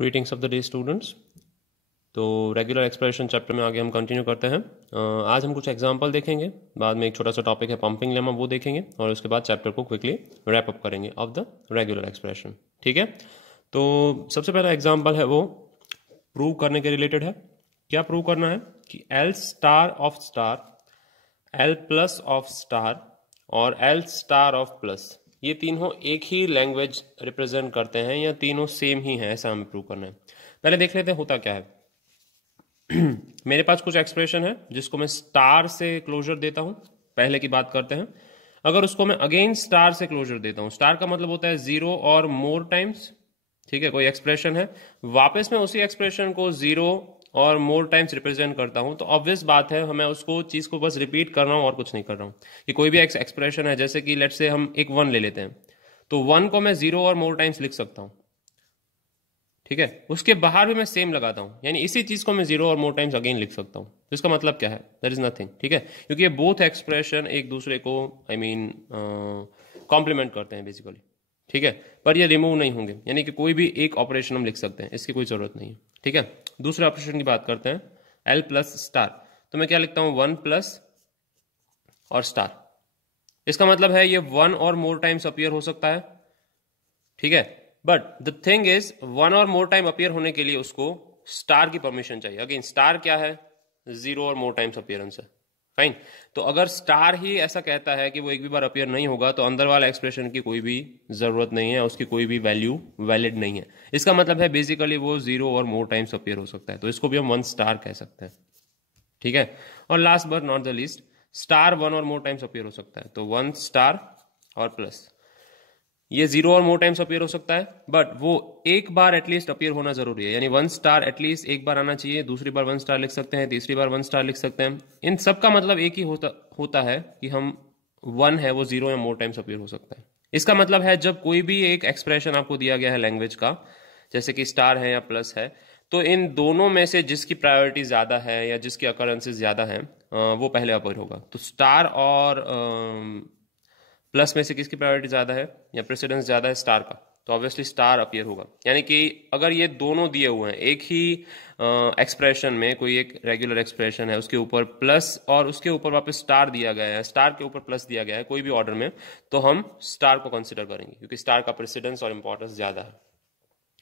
Greetings of the day students. तो regular expression chapter में आगे हम कंटिन्यू करते हैं। आज हम कुछ एग्जांपल देखेंगे, बाद में एक छोटा सा टॉपिक है पंपिंग लेमा, वो देखेंगे और उसके बाद चैप्टर को क्विकली रैप अप करेंगे ऑफ द रेगुलर एक्सप्रेशन। ठीक है, तो सबसे पहला एग्जांपल है वो प्रूव करने के रिलेटेड है। क्या प्रूव करना है कि L star of star, L plus of star और एल स्टार ऑफ प्लस, ये तीनों एक ही लैंग्वेज रिप्रेजेंट करते हैं या तीनों सेम ही हैं, ऐसा हमें प्रूव करना है। पहले देख लेते हैं होता क्या है। मेरे पास कुछ एक्सप्रेशन है जिसको मैं स्टार से क्लोजर देता हूं। पहले की बात करते हैं, अगर उसको मैं अगेन स्टार से क्लोजर देता हूं, स्टार का मतलब होता है जीरो और मोर टाइम्स। ठीक है, कोई एक्सप्रेशन है, वापस मैं उसी एक्सप्रेशन को जीरो और मोर टाइम्स रिप्रेजेंट करता हूं, तो ऑब्वियस बात है मैं उसको चीज को बस रिपीट कर रहा हूं और कुछ नहीं कर रहा हूं। कि कोई भी एक्सप्रेशन है, जैसे कि लेट्स से हम एक वन ले लेते हैं, तो वन को मैं जीरो और मोर टाइम्स लिख सकता हूं। ठीक है, उसके बाहर भी मैं सेम लगाता हूं, यानी इसी चीज को मैं जीरो और मोर टाइम्स अगेन लिख सकता हूं। तो इसका मतलब क्या है, दैट इज नथिंग। ठीक है, क्योंकि ये बोथ एक्सप्रेशन एक दूसरे को कॉम्प्लीमेंट करते हैं बेसिकली। ठीक है, पर ये रिमूव नहीं होंगे, यानी कि कोई भी एक ऑपरेशन हम लिख सकते हैं, इसकी कोई जरूरत नहीं है। ठीक है, दूसरे ऑपरेशन की बात करते हैं, एल प्लस स्टार। तो मैं क्या लिखता हूं, वन प्लस और स्टार। इसका मतलब है ये one or more times appear हो सकता है। ठीक है, but the thing is one or more time appear होने के लिए उसको स्टार की परमिशन चाहिए। अगेन स्टार क्या है, जीरो और मोर टाइम्स अपीयरेंस है। फाइन, तो अगर स्टार ही ऐसा कहता है कि वो एक भी बार अपीयर नहीं होगा, तो अंदर वाला एक्सप्रेशन की कोई भी जरूरत नहीं है, उसकी कोई भी वैल्यू वैलिड नहीं है। इसका मतलब है बेसिकली वो जीरो और मोर टाइम्स अपीयर हो सकता है, तो इसको भी हम वन स्टार कह सकते हैं। ठीक है, और last but not the least, star one or more times appear हो सकता है, तो वन स्टार और प्लस, ये जीरो और मोर टाइम्स अपीयर हो सकता है, बट वो एक बार एटलीस्ट अपीयर होना जरूरी है, यानी वन स्टार एटलीस्ट एक बार आना चाहिए। दूसरी बार वन स्टार लिख सकते हैं, तीसरी बार वन स्टार लिख सकते हैं। इन सब का मतलब एक ही होता है कि हम वन है वो जीरो या मोर टाइम्स अपीयर हो सकता है। इसका मतलब है जब कोई भी एक एक्सप्रेशन आपको दिया गया है लैंग्वेज का, जैसे कि स्टार है या प्लस है, तो इन दोनों में से जिसकी प्रायोरिटी ज्यादा है या जिसकी अकरेंसेस ज्यादा है, वो पहले अपीयर होगा। तो स्टार और प्लस में से किसकी प्रायोरिटी ज्यादा है या प्रेसिडेंस ज्यादा है, स्टार का, तो ऑब्वियसली स्टार अपीयर होगा। यानी कि अगर ये दोनों दिए हुए हैं एक ही एक्सप्रेशन में, कोई एक रेगुलर एक्सप्रेशन है, उसके ऊपर प्लस और उसके ऊपर वापस स्टार दिया गया है, स्टार के ऊपर प्लस दिया गया है, कोई भी ऑर्डर में, तो हम स्टार को कंसिडर करेंगे क्योंकि स्टार का प्रेसिडेंस और इंपॉर्टेंस ज्यादा है।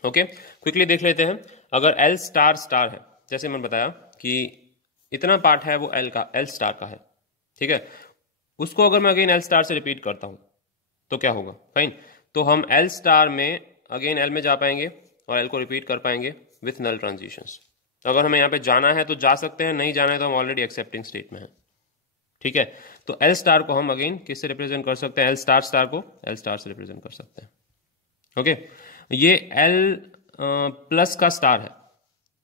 ओके, क्विकली देख लेते हैं। अगर एल स्टार स्टार है, जैसे मैंने बताया कि इतना पार्ट है वो एल स्टार का है। ठीक है, उसको अगर मैं अगेन एल स्टार से रिपीट करता हूं तो क्या होगा, फाइन, तो हम एल स्टार में अगेन एल में जा पाएंगे और एल को रिपीट कर पाएंगे विथ नल ट्रांजिशंस। अगर हमें यहाँ पे जाना है तो जा सकते हैं, नहीं जाना है तो हम ऑलरेडी एक्सेप्टिंग स्टेट में हैं। ठीक है, तो एल स्टार को हम अगेन किससे रिप्रेजेंट कर सकते हैं, एल स्टार स्टार को एल स्टार से रिप्रेजेंट कर सकते हैं। ओके, ये एल प्लस का स्टार है,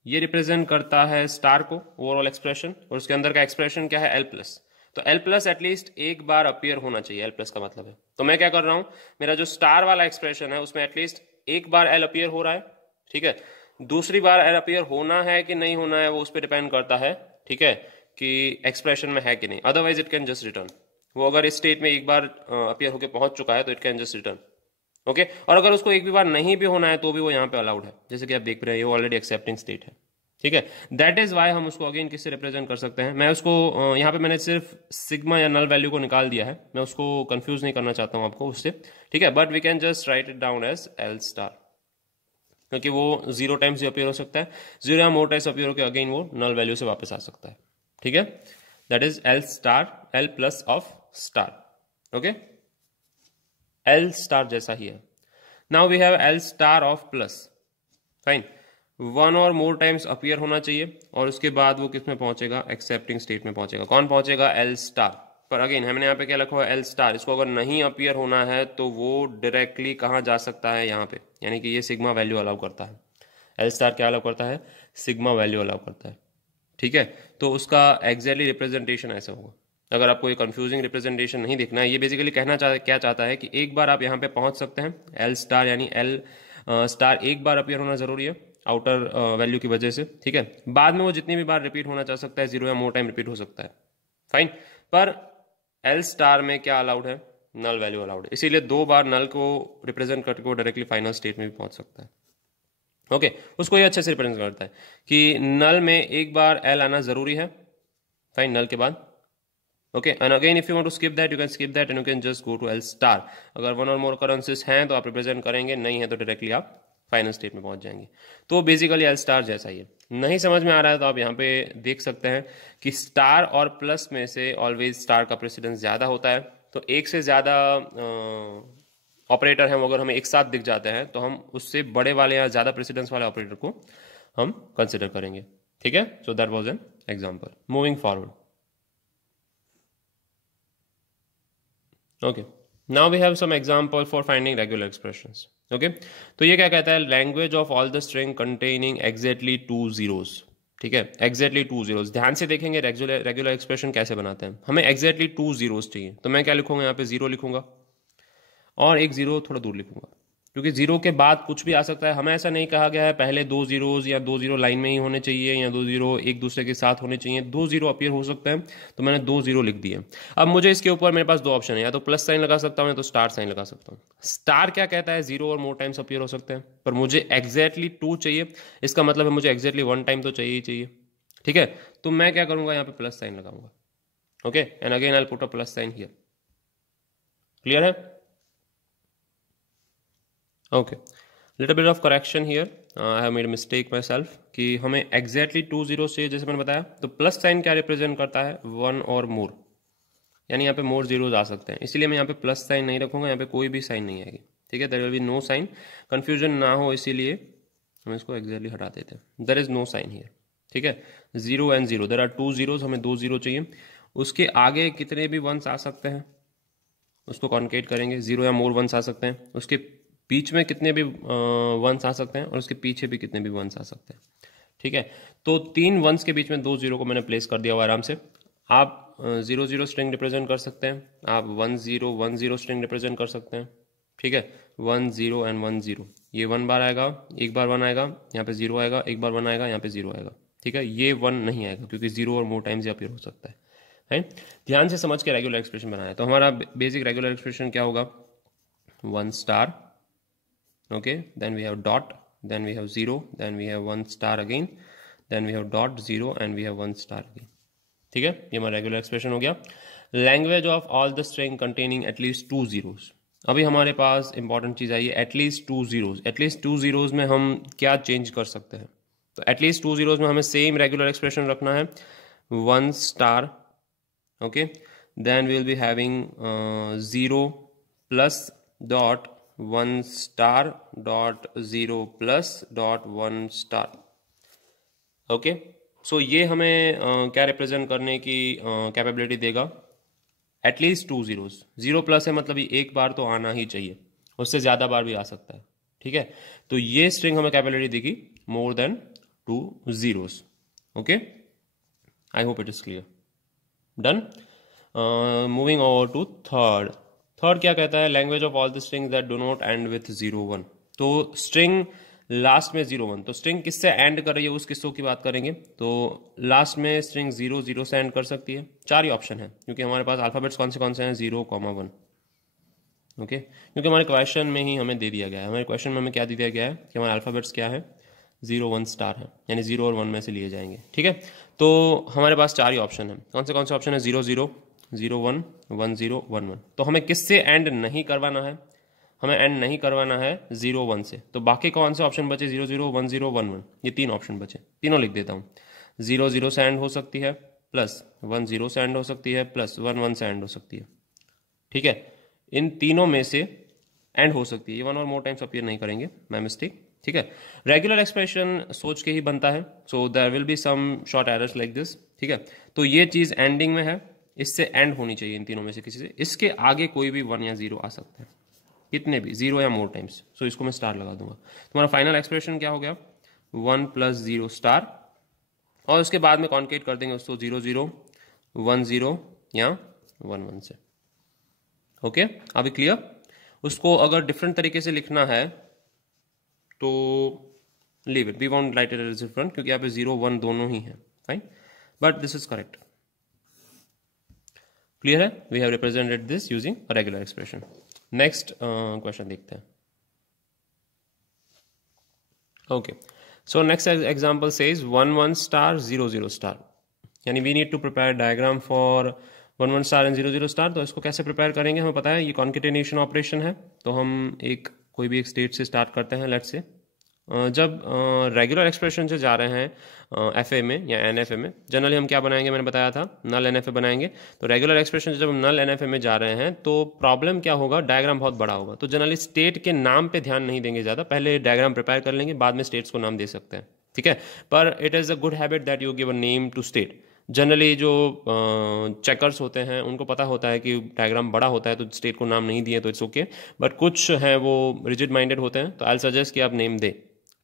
ये रिप्रेजेंट करता है स्टार को, ओवरऑल एक्सप्रेशन, और उसके अंदर का एक्सप्रेशन क्या है, एल प्लस। तो एल प्लस एटलीस्ट एक बार अपीयर होना चाहिए, एल प्लस का मतलब है। तो मैं क्या कर रहा हूं, मेरा जो स्टार वाला एक्सप्रेशन है उसमें एटलीस्ट एक बार एल अपीयर हो रहा है। ठीक है, दूसरी बार एल अपीयर होना है कि नहीं होना है वो उस पर डिपेंड करता है। ठीक है, कि एक्सप्रेशन में है कि नहीं, otherwise it can just return. वो अगर इस स्टेट में एक बार अपीयर होकर पहुंच चुका है तो it can just return. Okay, और अगर उसको एक भी बार नहीं भी होना है तो भी वो यहाँ पे अलाउड है, जैसे कि आप देख रहे हैं ये ऑलरेडी एक्सेप्टिंग स्टेट है। ठीक है, दैट इज वाई हम उसको अगेन किससे रिप्रेजेंट कर सकते हैं। मैं उसको यहाँ पे मैंने सिर्फ सिग्मा या नल वैल्यू को निकाल दिया है, मैं उसको कंफ्यूज नहीं करना चाहता हूँ आपको उससे। ठीक है, but we can just write it down as L star, क्योंकि वो जीरो टाइम्स भी अपीयर हो सकता है, जीरो या मोर टाइम्स अपीयर होकर अगेन वो नल वैल्यू से वापस आ सकता है। ठीक है, that is L star, L plus of star. Okay, L star जैसा ही है। Now we have L star of plus. Fine, one or more times appear होना चाहिए और उसके बाद वो किस में पहुंचेगा, एक्सेप्टिंग स्टेट में पहुंचेगा। कौन पहुंचेगा, एल स्टार। पर अगेन हमने यहाँ पे क्या लिखा हुआ है, एल स्टार, इसको अगर नहीं अपीयर होना है तो वो डायरेक्टली कहाँ जा सकता है, यहाँ पे, यानी कि ये सिग्मा वैल्यू अलाउ करता है। एल स्टार क्या अलाउ करता है, सिग्मा वैल्यू अलाउ करता है। ठीक है, तो उसका एग्जैक्टली रिप्रेजेंटेशन ऐसा होगा। अगर आपको ये कंफ्यूजिंग रिप्रेजेंटेशन नहीं देखना है, ये बेसिकली क्या चाहता है कि एक बार आप यहाँ पे पहुंच सकते हैं, एल स्टार यानी एल स्टार एक बार अपीयर होना जरूरी है आउटर वैल्यू की वजह से। ठीक है, बाद में वो जितनी भी बार रिपीट होना चाह सकता है, जीरो या मोर टाइम रिपीट हो सकता है। फाइन, पर एल स्टार में क्या अलाउड है, नल वैल्यू अलाउड है, इसीलिए दो बार नल को रिप्रेजेंट करके वो डायरेक्टली फाइनल स्टेट में भी पहुंच सकता है। ओके, उसको ये अच्छे से रिप्रेजेंट करता है कि नल में एक बार एल आना जरूरी है, फाइन, नल के बाद। Okay, and again if you want to skip that, you can skip that and you can just go to L star. अगर वन और मोर occurrences हैं तो आप रिप्रेजेंट करेंगे, नहीं है तो डायरेक्टली आप फाइनल स्टेट में पहुंच जाएंगे। तो बेसिकली एल स्टार जैसा ही है। नहीं समझ में आ रहा है तो आप यहाँ पे देख सकते हैं कि स्टार और प्लस में से ऑलवेज स्टार का प्रेसिडेंस ज्यादा होता है। तो एक से ज्यादा ऑपरेटर हैं वो अगर हमें एक साथ दिख जाते हैं तो हम उससे बड़े वाले या ज्यादा प्रेसिडेंस वाले ऑपरेटर को हम कंसिडर करेंगे। ठीक है, so that was an example. Moving forward, okay, now we have some example for finding regular expressions. Okay, तो ये क्या कहता है, language of all the string containing exactly 2 zeros। ठीक है, एग्जैक्टली 2 zeros। ध्यान से देखेंगे रेगुलर एक्सप्रेशन कैसे बनाते हैं। हमें एग्जैक्टली 2 zeros चाहिए, तो मैं क्या लिखूंगा, यहाँ पे 0 लिखूंगा और एक 0 थोड़ा दूर लिखूंगा, क्योंकि 0 के बाद कुछ भी आ सकता है। हमें ऐसा नहीं कहा गया है पहले 2 zeros या 2 0 लाइन में ही होने चाहिए या 2 0 एक दूसरे के साथ होने चाहिए। 2 0 अपीयर हो सकते हैं, तो मैंने 2 0 लिख दिए। अब मुझे इसके ऊपर मेरे पास दो ऑप्शन है, या तो प्लस साइन लगा सकता हूँ या तो स्टार साइन लगा सकता हूँ। स्टार क्या कहता है, 0 और मोर टाइम्स अपीयर हो सकते हैं, पर मुझे एग्जैक्टली 2 चाहिए। इसका मतलब है मुझे एग्जैक्टली 1 टाइम तो चाहिए ही चाहिए। ठीक है, तो मैं क्या करूंगा, यहाँ पे प्लस साइन लगाऊंगा। Okay, and again I will put a plus sign here. Clear है? Okay, little bit of correction here, I have made mistake myself कि हमें एग्जैक्टली 2 0 से, जैसे मैंने बताया, तो प्लस साइन क्या रिप्रेजेंट करता है, 1 और मोर, यानी यहाँ पे मोर जीरोज आ सकते हैं, इसलिए मैं यहाँ पे प्लस साइन नहीं रखूंगा, यहाँ पे कोई भी साइन नहीं आएगी। ठीक है, there will be no sign, confusion ना हो इसीलिए हम इसको एग्जैक्टली हटा देते हैं। There is no sign here. ठीक है, 0 एंड 0, देयर आर 2 zeros, हमें 2 0 चाहिए। उसके आगे कितने भी वंस आ सकते हैं उसको कॉन्केट करेंगे, 0 या मोर वंस आ सकते हैं। उसके बीच में कितने भी वंस आ सकते हैं और उसके पीछे भी कितने भी वंस आ सकते हैं। ठीक है, तो 3 वंस के बीच में 2 0 को मैंने प्लेस कर दिया हुआ आराम से। आप 0 0 स्ट्रिंग रिप्रेजेंट कर सकते हैं, आप 1 0 1 0 स्ट्रिंग रिप्रेजेंट कर सकते हैं। ठीक है, 1 0 एंड 1 0, ये 1 बार आएगा, एक बार 1 आएगा, यहाँ पे 0 आएगा, एक बार 1 आएगा, यहाँ पे 0 आएगा। ठीक है, ये 1 नहीं आएगा क्योंकि 0 और मोर टाइम्स ये अपीयर हो सकता है। ध्यान से समझ के रेगुलर एक्सप्रेशन बनाना है। तो हमारा बेसिक रेगुलर एक्सप्रेशन क्या होगा, 1 star, okay, then we have dot, then we have 0, then we have 1 star again, then we have dot 0 and we have 1 star again. ठीक है, ये हमारा रेगुलर एक्सप्रेशन हो गया। Language of all the string containing at least 2 zeros। अभी हमारे पास important चीज आई है, एटलीस्ट 2 zeros। एटलीस्ट 2 zeros में हम क्या चेंज कर सकते हैं, तो एटलीस्ट 2 zeros में हमें सेम रेगुलर एक्सप्रेशन रखना है, 1 star, okay, then we'll be having 0 plus dot 1 star dot 0 plus dot 1 star। Okay, सो ये हमें क्या रिप्रेजेंट करने की कैपेबिलिटी देगा, एटलीस्ट 2 zeros। 0 प्लस है मतलब ये एक बार तो आना ही चाहिए, उससे ज्यादा बार भी आ सकता है। ठीक है, तो ये स्ट्रिंग हमें कैपेबिलिटी देगी more than 2 zeros। Okay, I hope it is clear. Done. Moving over to third. Third क्या कहता है, language of all the strings that do not end with 0 1। तो स्ट्रिंग लास्ट में 0 1, तो स्ट्रिंग किससे एंड कर रही है उस किस्सों की बात करेंगे। तो लास्ट में स्ट्रिंग 0 0 से एंड कर सकती है। 4 ही ऑप्शन है क्योंकि हमारे पास अल्फाबेट्स कौन से हैं, 0 1। ओके, क्योंकि हमारे क्वेश्चन में ही हमें दे दिया गया है, हमारे क्वेश्चन में हमें क्या दे दिया गया है कि हमारे अल्फाबेट्स क्या है, 0 1 स्टार है, यानी 0 और 1 में से लिए जाएंगे। ठीक है, तो हमारे पास 4 ही ऑप्शन है। कौन से ऑप्शन है, 0 0 0 1 1 0 1 1। तो हमें किससे एंड नहीं करवाना है, हमें एंड नहीं करवाना है 0 1 से। तो बाकी कौन से ऑप्शन बचे, 0 0 1 0 1 1, ये 3 ऑप्शन बचे, तीनों लिख देता हूँ। 0 0 से एंड हो सकती है, प्लस 1 0 से एंड हो सकती है, प्लस 1 1 से एंड हो सकती है। ठीक है, इन तीनों में से एंड हो सकती है, ये 1 और मोर टाइम्स अपीयर नहीं करेंगे, माय मिस्टेक। ठीक है, रेगुलर एक्सप्रेशन सोच के ही बनता है, so there will be some short errors like this. ठीक है, तो ये चीज एंडिंग में है, इससे एंड होनी चाहिए इन तीनों में से किसी से। इसके आगे कोई भी 1 या 0 आ सकता है, कितने भी 0 या मोर टाइम्स, सो इसको मैं स्टार लगा दूंगा। तुम्हारा फाइनल एक्सप्रेशन क्या हो गया, 1 + 0 स्टार, और उसके बाद में कॉन्केट कर देंगे उसको 0 0 1 0 या 1 1 से। ओके, अभी क्लियर। उसको अगर डिफरेंट तरीके से लिखना है तो leave it, we want write it as different, क्योंकि यहाँ पे 0 1 दोनों ही है, fine, but this is correct. Clear है, we have represented this using regular expression. Next question देखते हैं। Okay, so next example says 1 1 star 0 0 star, यानी we need to prepare diagram for 1 1 star and 0 0 star. तो इसको कैसे prepare करेंगे, हमें पता है ये कॉन्केटेनेशन ऑपरेशन है। तो हम कोई भी एक स्टेट से स्टार्ट करते हैं। लेट्स से जब रेगुलर एक्सप्रेशन से जा रहे हैं एफए में या एनएफए में, जनरली हम क्या बनाएंगे, मैंने बताया था नल एनएफए बनाएंगे। तो रेगुलर एक्सप्रेशन से जब हम नल एनएफए में जा रहे हैं तो प्रॉब्लम क्या होगा, डायग्राम बहुत बड़ा होगा। तो जनरली स्टेट के नाम पे ध्यान नहीं देंगे ज़्यादा, पहले डायग्राम प्रिपेयर कर लेंगे, बाद में स्टेट्स को नाम दे सकते हैं, ठीक है। पर it is a good habit that you give a name to state. Generally जो चेकर्स होते हैं उनको पता होता है कि डायग्राम बड़ा होता है तो स्टेट को नाम नहीं दिए तो इट्स ओके, बट कुछ हैं वो रिजिड माइंडेड होते हैं, तो आई सजेस्ट कि आप नेम दें,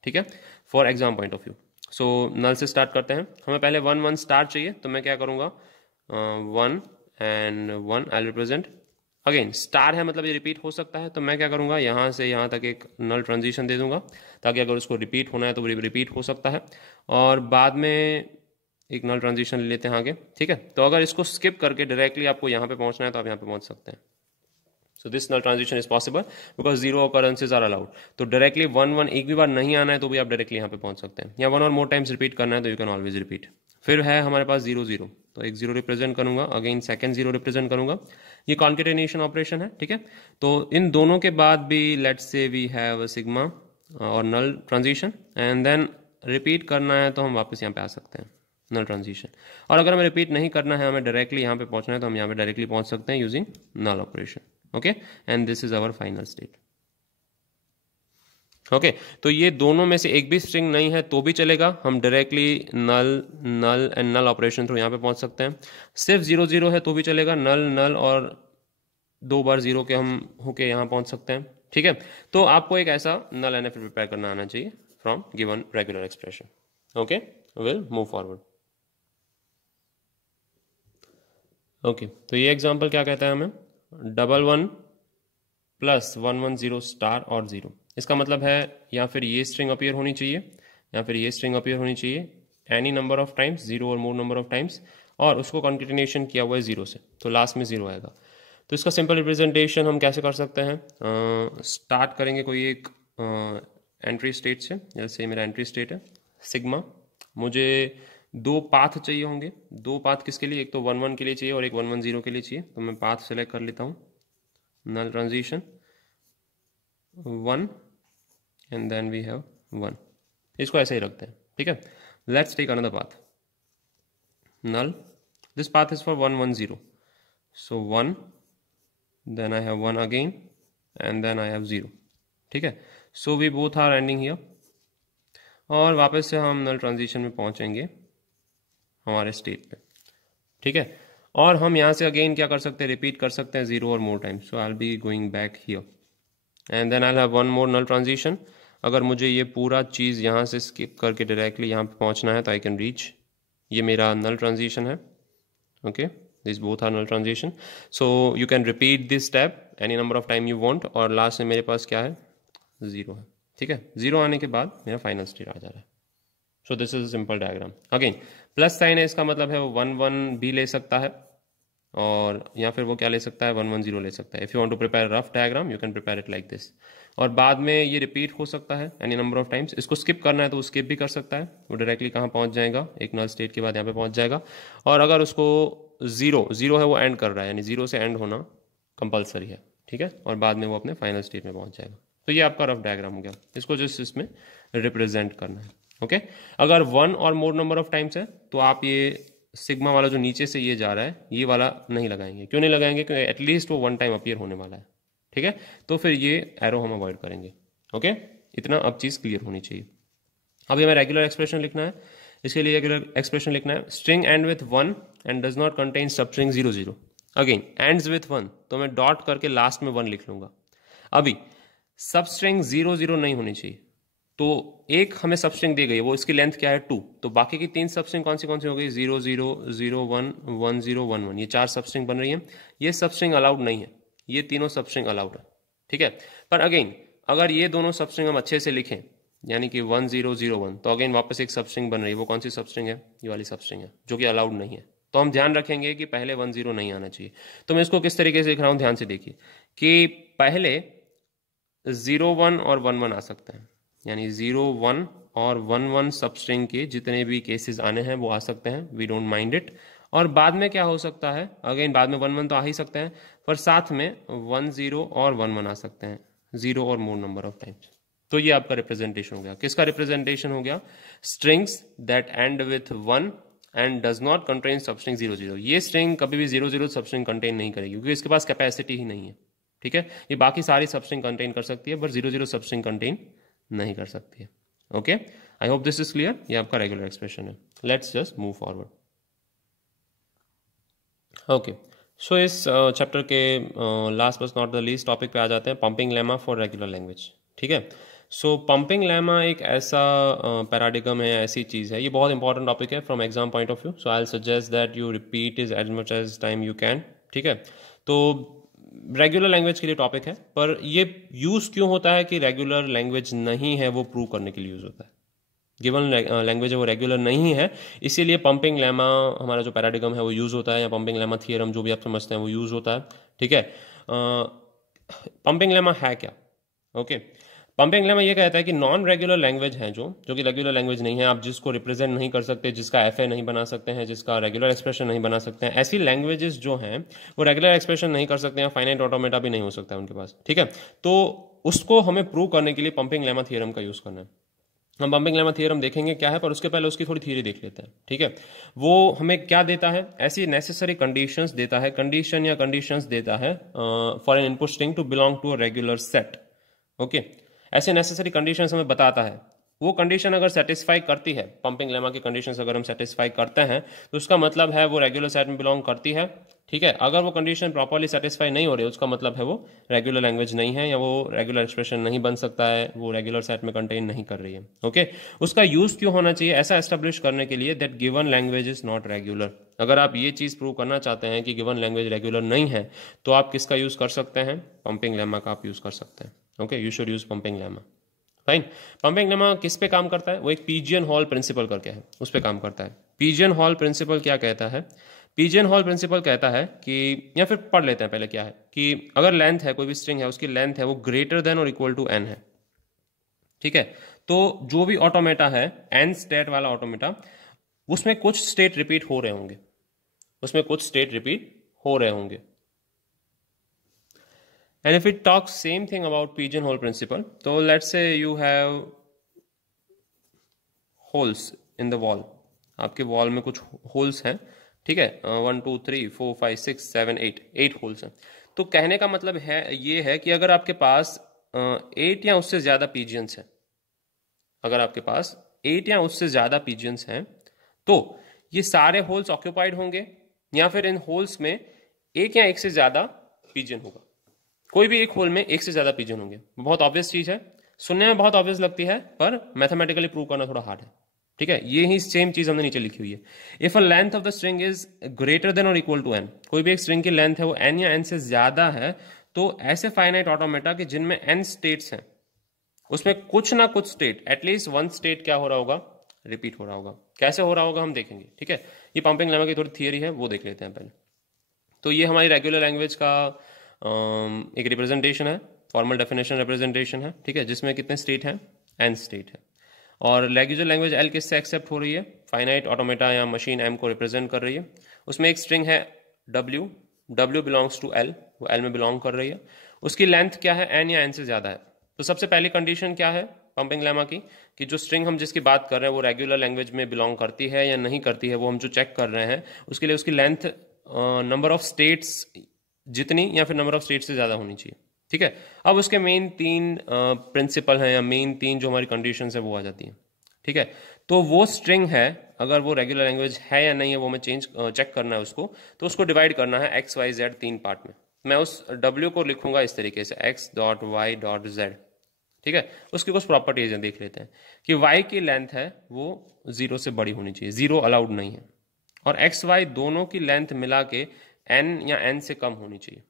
ठीक है, for exam point of view. So null से स्टार्ट करते हैं। हमें पहले 1 1 स्टार चाहिए, तो मैं क्या करूँगा, 1 and 1 I represent. Again star है मतलब ये रिपीट हो सकता है, तो मैं क्या करूँगा, यहाँ से यहाँ तक एक नल ट्रांजिशन दे दूंगा, ताकि अगर उसको रिपीट होना है तो वो रिपीट हो सकता है। और बाद में एक नल ट्रांजिशन ले लेते हैं आगे, ठीक है। तो अगर इसको स्किप करके डायरेक्टली आपको यहाँ पे पहुँचना है तो आप यहाँ पे पहुँच सकते हैं। So this null transition is possible because 0 occurrences are allowed. तो डायरेक्टली 1 1 एक भी बार नहीं आना है तो भी आप डायरेक्टली यहाँ पे पहुँच सकते हैं, या 1 और मोर टाइम्स रिपीट करना है तो यू कैन ऑलवेज रिपीट। फिर है हमारे पास 0 0, तो एक 0 रिप्रेजेंट करूंगा, अगेन सेकंड 0 रिप्रेजेंट करूंगा। ये कॉन्केटेनेशन ऑपरेशन है, ठीक है। तो इन दोनों के बाद भी let's say we have sigma और नल ट्रांजिशन, एंड देन रिपीट करना है तो हम वापस यहाँ पे आ सकते हैं, नल ट्रांजिशन। और अगर हमें रिपीट नहीं करना है, हमें डायरेक्टली यहाँ पे पहुंचना है, तो हम यहाँ पे डायरेक्टली पहुंच सकते हैं using null operation, okay. And this is our final state, okay. तो ये दोनों में से एक भी स्ट्रिंग नहीं है तो भी चलेगा, हम directly null null and null operation through यहाँ पे पहुंच सकते हैं। सिर्फ 0 0 है तो भी चलेगा, नल नल और 2 बार 0 के हम होके यहाँ पहुंच सकते हैं, ठीक है। तो आपको एक ऐसा नल एनएफ प्रिपेयर करना आना चाहिए from given regular expression, okay. Will move forward, okay. तो ये एग्जाम्पल क्या कहता है हमें, 1 1 प्लस 1 1 0 स्टार और 0। इसका मतलब है या फिर ये स्ट्रिंग अपीयर होनी चाहिए या फिर ये स्ट्रिंग अपीयर होनी चाहिए any number of times, 0 or more number of times, और उसको कॉन्केटेनेशन किया हुआ है 0 से, तो लास्ट में 0 आएगा। तो इसका सिंपल रिप्रेजेंटेशन हम कैसे कर सकते हैं, स्टार्ट करेंगे कोई एक एंट्री स्टेट से। जैसे मेरा एंट्री स्टेट है सिग्मा, मुझे 2 पाथ चाहिए होंगे। 2 पाथ किसके लिए, एक तो 1 1 के लिए चाहिए और एक 1 1 0 के लिए चाहिए। तो मैं पाथ सेलेक्ट कर लेता हूँ, null transition 1 and then we have 1। इसको ऐसे ही रखते हैं, ठीक है। Let's take another path, null, this path is for 1 1 0, so 1 then I have 1 again and then I have 0, ठीक है। So we both are ending here, और वापस से हम नल ट्रांजिशन में पहुंचेंगे हमारे स्टेट पे, ठीक है। और हम यहाँ से अगेन क्या कर सकते हैं, रिपीट कर सकते हैं 0 or more times. So I will be going back here and then I have 1 more null transition. अगर मुझे ये पूरा चीज़ यहाँ से स्किप करके डायरेक्टली यहाँ पे पहुँचना है तो आई कैन रीच, ये मेरा नल ट्रांजिशन है, okay. This both are null transition, so you can repeat this step any number of time you want. और लास्ट में मेरे पास क्या है, 0 है, ठीक है। 0 आने के बाद मेरा फाइनल स्टेट आ जा रहा है। So this is simple diagram. Again plus sign है, इसका मतलब है वो 1 1 भी ले सकता है, और या फिर वो क्या ले सकता है, 1 1 0 ले सकता है। If you want to prepare rough diagram you can prepare it like this. और बाद में ये रिपीट हो सकता है एनी नंबर ऑफ टाइम्स। इसको स्किप करना है तो स्किप भी कर सकता है, वो डायरेक्टली कहाँ पहुँच जाएगा, एक नल स्टेट के बाद यहाँ पे पहुँच जाएगा। और अगर उसको 0 है वो एंड कर रहा है, यानी 0 से एंड होना कंपलसरी है, ठीक है। और बाद में वो अपने फाइनल स्टेट में पहुँच जाएगा। तो ये आपका रफ डायग्राम हो गया, इसको जस्ट इसमें रिप्रेजेंट करना है, ओके। अगर 1 और मोर नंबर ऑफ टाइम्स है तो आप ये सिग्मा वाला जो नीचे से ये जा रहा है ये वाला नहीं लगाएंगे। क्यों नहीं लगाएंगे, क्योंकि एटलीस्ट वो 1 टाइम अपीयर होने वाला है, ठीक है। तो फिर ये एरो हम अवॉइड करेंगे, ओके। इतना अब चीज़ क्लियर होनी चाहिए। अभी हमें रेगुलर एक्सप्रेशन लिखना है। इसके लिए रेगुलर एक्सप्रेशन लिखना है, string and with 1 and does not contain सब स्ट्रिंग 0 0। अगेन एंड्स विथ 1, तो मैं डॉट करके लास्ट में 1 लिख लूंगा। अभी सब स्ट्रिंग 0 0 नहीं होनी चाहिए, तो एक हमें सब स्ट्रिंग दी गई है, वो इसकी लेंथ क्या है 2, तो बाकी की 3 सब स्ट्रिंग कौन सी हो गई, 0 0 0 1 1 0 1 1, ये 4 सब स्ट्रिंग बन रही है। ये सब स्ट्रिंग अलाउड नहीं है, ये तीनों सब स्ट्रिंग अलाउड है, ठीक है। पर अगेन अगर ये दोनों सब स्ट्रिंग हम अच्छे से लिखें, यानी कि 1 0 0 1, तो अगेन वापस एक सब स्ट्रिंग बन रही है। वो कौन सी सब स्ट्रिंग है, ये वाली सब स्ट्रिंग है, जो कि अलाउड नहीं है। तो हम ध्यान रखेंगे कि पहले 1 0 नहीं आना चाहिए। तो मैं इसको किस तरीके से लिख रहा हूं, ध्यान से देखिए कि पहले 0 1 और 1 1 आ सकता है, यानी 0 1 और 1 1 सब स्ट्रिंग के जितने भी केसेस आने हैं वो आ सकते हैं, वी डोंट माइंड इट। और बाद में क्या हो सकता है, अगेन बाद में 1 1 तो आ ही सकते हैं, पर साथ में 1 0 और 1 1 आ सकते हैं, 0 or more number of times. तो ये आपका रिप्रेजेंटेशन हो गया। किसका रिप्रेजेंटेशन हो गया? Strings that and with 1 and does not contain substring 0 0। ये स्ट्रिंग कभी भी 0 0 सबस्ट्रिंग कंटेन नहीं करेगी क्योंकि इसके पास कैपेसिटी ही नहीं है, ठीक है। ये बाकी सारी सबस्ट्रिंग कंटेन कर सकती है पर 0 0 सबस्ट्रिंग कंटेन नहीं कर सकती है। Okay, I hope this is clear. ये आपका रेगुलर एक्सप्रेशन है। Let's just move forward. Okay, so इस चैप्टर के last but not the least topic पे आ जाते हैं, pumping lemma for regular language. ठीक है, सो पंपिंग लेमा एक ऐसा पैराडिगम है, ऐसी चीज़ है, ये बहुत इंपॉर्टेंट टॉपिक है from exam point of view. So I will suggest that you repeat is as much as time you can. ठीक है, तो रेगुलर लैंग्वेज के लिए टॉपिक है, पर ये यूज़ क्यों होता है कि रेगुलर लैंग्वेज नहीं है, वो प्रूव करने के लिए यूज़ होता है। गिवन लैंग्वेज है वो रेगुलर नहीं है, इसीलिए पंपिंग लेमा हमारा जो पैराडिगम है वो यूज़ होता है, या पंपिंग लेमा थियरम जो भी आप समझते हैं वो यूज़ होता है। ठीक है, पंपिंग लेमा है क्या? ओके, पंपिंग लेमा ये कहता है कि नॉन रेगुलर लैंग्वेज है जो कि रेगुलर लैंग्वेज नहीं है, आप जिसको रिप्रेजेंट नहीं कर सकते, जिसका एफए नहीं बना सकते हैं, जिसका रेगुलर एक्सप्रेशन नहीं बना सकते हैं, ऐसी लैंग्वेजेस जो हैं वो रेगुलर एक्सप्रेशन नहीं कर सकते हैं, फाइनाइट ऑटोमेटा भी नहीं हो सकता है उनके पास। ठीक है, तो उसको हमें प्रूव करने के लिए पंपिंग लेमा थियरम का यूज़ करना है। हम पंपिंग लेमा थियरम देखेंगे क्या है, पर उसके पहले उसकी थोड़ी थियरी देख लेते हैं। ठीक है, वो हमें क्या देता है? ऐसी नेसेसरी कंडीशंस देता है, कंडीशन या कंडीशंस देता है for an input string to belong to a regular set. Okay, ऐसे नेसेसरी कंडीशंस हमें बताता है। वो कंडीशन अगर सेटिस्फाई करती है, पंपिंग लेमा की कंडीशंस अगर हम सेटिस्फाई करते हैं, तो उसका मतलब है वो रेगुलर सेट में बिलोंग करती है। ठीक है, अगर वो कंडीशन प्रॉपर्ली सेटिस्फाई नहीं हो रही, उसका मतलब है वो रेगुलर लैंग्वेज नहीं है, या वो रेगुलर एक्सप्रेशन नहीं बन सकता है, वो रेगुलर सेट में कंटेन नहीं कर रही है। ओके, उसका यूज क्यों होना चाहिए? ऐसा एस्टेब्लिश करने के लिए that given language is not regular. अगर आप ये चीज प्रूव करना चाहते हैं कि गिवन लैंग्वेज रेगुलर नहीं है, तो आप किसका यूज कर सकते हैं? पंपिंग लेमा का आप यूज कर सकते हैं। Okay, you should use pumping lemma. Fine, pumping lemma किस पे काम करता है? वो एक पिजियन हॉल प्रिंसिपल करके है, उस पे काम करता है। पिजियन हॉल प्रिंसिपल क्या कहता है? पिजियन हॉल प्रिंसिपल कहता है कि, या फिर पढ़ लेते हैं पहले क्या है, कि अगर लेंथ है, कोई भी स्ट्रिंग है, उसकी लेंथ है वो ग्रेटर देन और इक्वल टू n है। ठीक है, तो जो भी ऑटोमेटा है, n स्टेट वाला ऑटोमेटा, उसमें कुछ स्टेट रिपीट हो रहे होंगे, उसमें कुछ स्टेट रिपीट हो रहे होंगे। And if it talks same thing about pigeonhole principle, so let's say you have holes in the wall, आपके वॉल में कुछ होल्स हैं। ठीक है, 1 2 3 4 5 6 7 8 होल्स हैं। तो कहने का मतलब है ये है कि अगर आपके पास 8 या उससे ज्यादा पिजियंस हैं, अगर आपके पास 8 या उससे ज्यादा पिजियंस हैं, तो ये सारे होल्स ऑक्यूपाइड होंगे, या फिर इन होल्स में एक या एक से ज्यादा पिजियन होगा। कोई भी एक होल में एक से ज्यादा पिजन होंगे। बहुत ऑब्वियस चीज है, सुनने में बहुत ऑब्वियस लगती है, पर मैथमेटिकली प्रूव करना थोड़ा हार्ड है। ठीक है, ये ही सेम चीज हमने नीचे लिखी हुई है। If a length of the string is greater than और इक्वल टू n, कोई भी एक स्ट्रिंग की लेंथ है वो n या n से ज्यादा है, तो ऐसे फाइनाइट ऑटोमेटा कि जिनमें n स्टेट्स हैं, उसमें कुछ ना कुछ स्टेट, एटलीस्ट वन स्टेट क्या हो रहा होगा? रिपीट हो रहा होगा। कैसे हो रहा होगा हम देखेंगे। ठीक है, ये पंपिंग लेमा की थोड़ी थियरी है, वो देख लेते हैं पहले। तो ये हमारी रेगुलर लैंग्वेज का एक रिप्रेजेंटेशन है, फॉर्मल डेफिनेशन रिप्रेजेंटेशन है। ठीक है, जिसमें कितने स्टेट हैं? n स्टेट है। और रेगुलर लैंग्वेज L किससे एक्सेप्ट हो रही है? फाइनाइट ऑटोमेटा या मशीन M को रिप्रेजेंट कर रही है। उसमें एक स्ट्रिंग है W बिलोंग्स टू L, वो L में बिलोंग कर रही है। उसकी लेंथ क्या है? n या n से ज्यादा है। तो सबसे पहली कंडीशन क्या है पंपिंग लेमा की, कि जो स्ट्रिंग हम जिसकी बात कर रहे हैं वो रेगुलर लैंग्वेज में बिलोंग करती है या नहीं करती है, वो हम जो चेक कर रहे हैं, उसके लिए उसकी लेंथ नंबर ऑफ स्टेट्स जितनी या फिर नंबर ऑफ स्टेट से ज्यादा होनी चाहिए। ठीक है, अब उसके मेन 3 प्रिंसिपल हैं, या मेन 3 जो हमारी कंडीशंस है वो आ जाती हैं। ठीक है, तो वो स्ट्रिंग है, अगर वो रेगुलर लैंग्वेज है या नहीं है, वो हमें चेक करना है उसको। तो उसको डिवाइड करना है x y z 3 पार्ट में। मैं उस w को लिखूंगा इस तरीके से, x.y.z। ठीक है, उसकी कुछ प्रॉपर्टीज हैं, देख लेते हैं। कि y की लेंथ है वो 0 से बड़ी होनी चाहिए, 0 अलाउड नहीं है, और x y दोनों की लेंथ मिला के n या n से कम होनी चाहिए।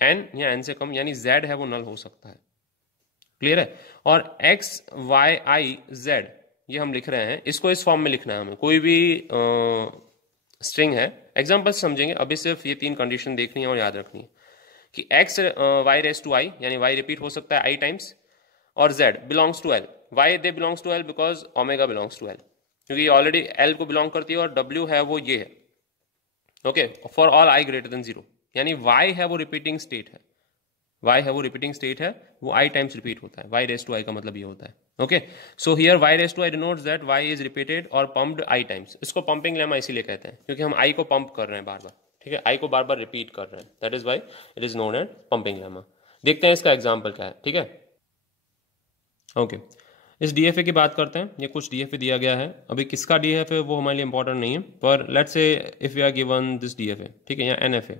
n या n से कम यानी z है वो नल हो सकता है। क्लियर है? और x y i z ये हम लिख रहे हैं, इसको इस फॉर्म में लिखना है हमें। कोई भी स्ट्रिंग है, एग्जांपल समझेंगे, अभी सिर्फ ये 3 कंडीशन देखनी है और याद रखनी है कि x y raise to i यानी y रिपीट हो सकता है i टाइम्स, और z belongs to L, why they belongs to L because omega belongs to L, क्योंकि ये ऑलरेडी एल को बिलोंग करती है और डब्ल्यू है वो ये है, okay, for all I greater than zero, यानी वाई है वो रिपीटिंग स्टेट है, y है वो रिपीटिंग स्टेट है, वो i टाइम्स रिपीट होता है, y रेस टू i का मतलब ये होता है, okay. So here y raise to i denotes that y is repeated और पम्प्ड i टाइम्स। इसको पंपिंग लेमा इसीलिए कहते हैं क्योंकि हम i को पंप कर रहे हैं बार बार, ठीक है, i को बार बार रिपीट कर रहे हैं, that is why it is known as pumping lemma. देखते हैं इसका एग्जाम्पल क्या है, ठीक है, ओके। इस डीएफए की बात करते हैं, ये कुछ डीएफए दिया गया है, अभी किसका डीएफए वो हमारे लिए इंपॉर्टेंट नहीं है, पर let's say if you are given this DFA, ठीक है, या एनएफए,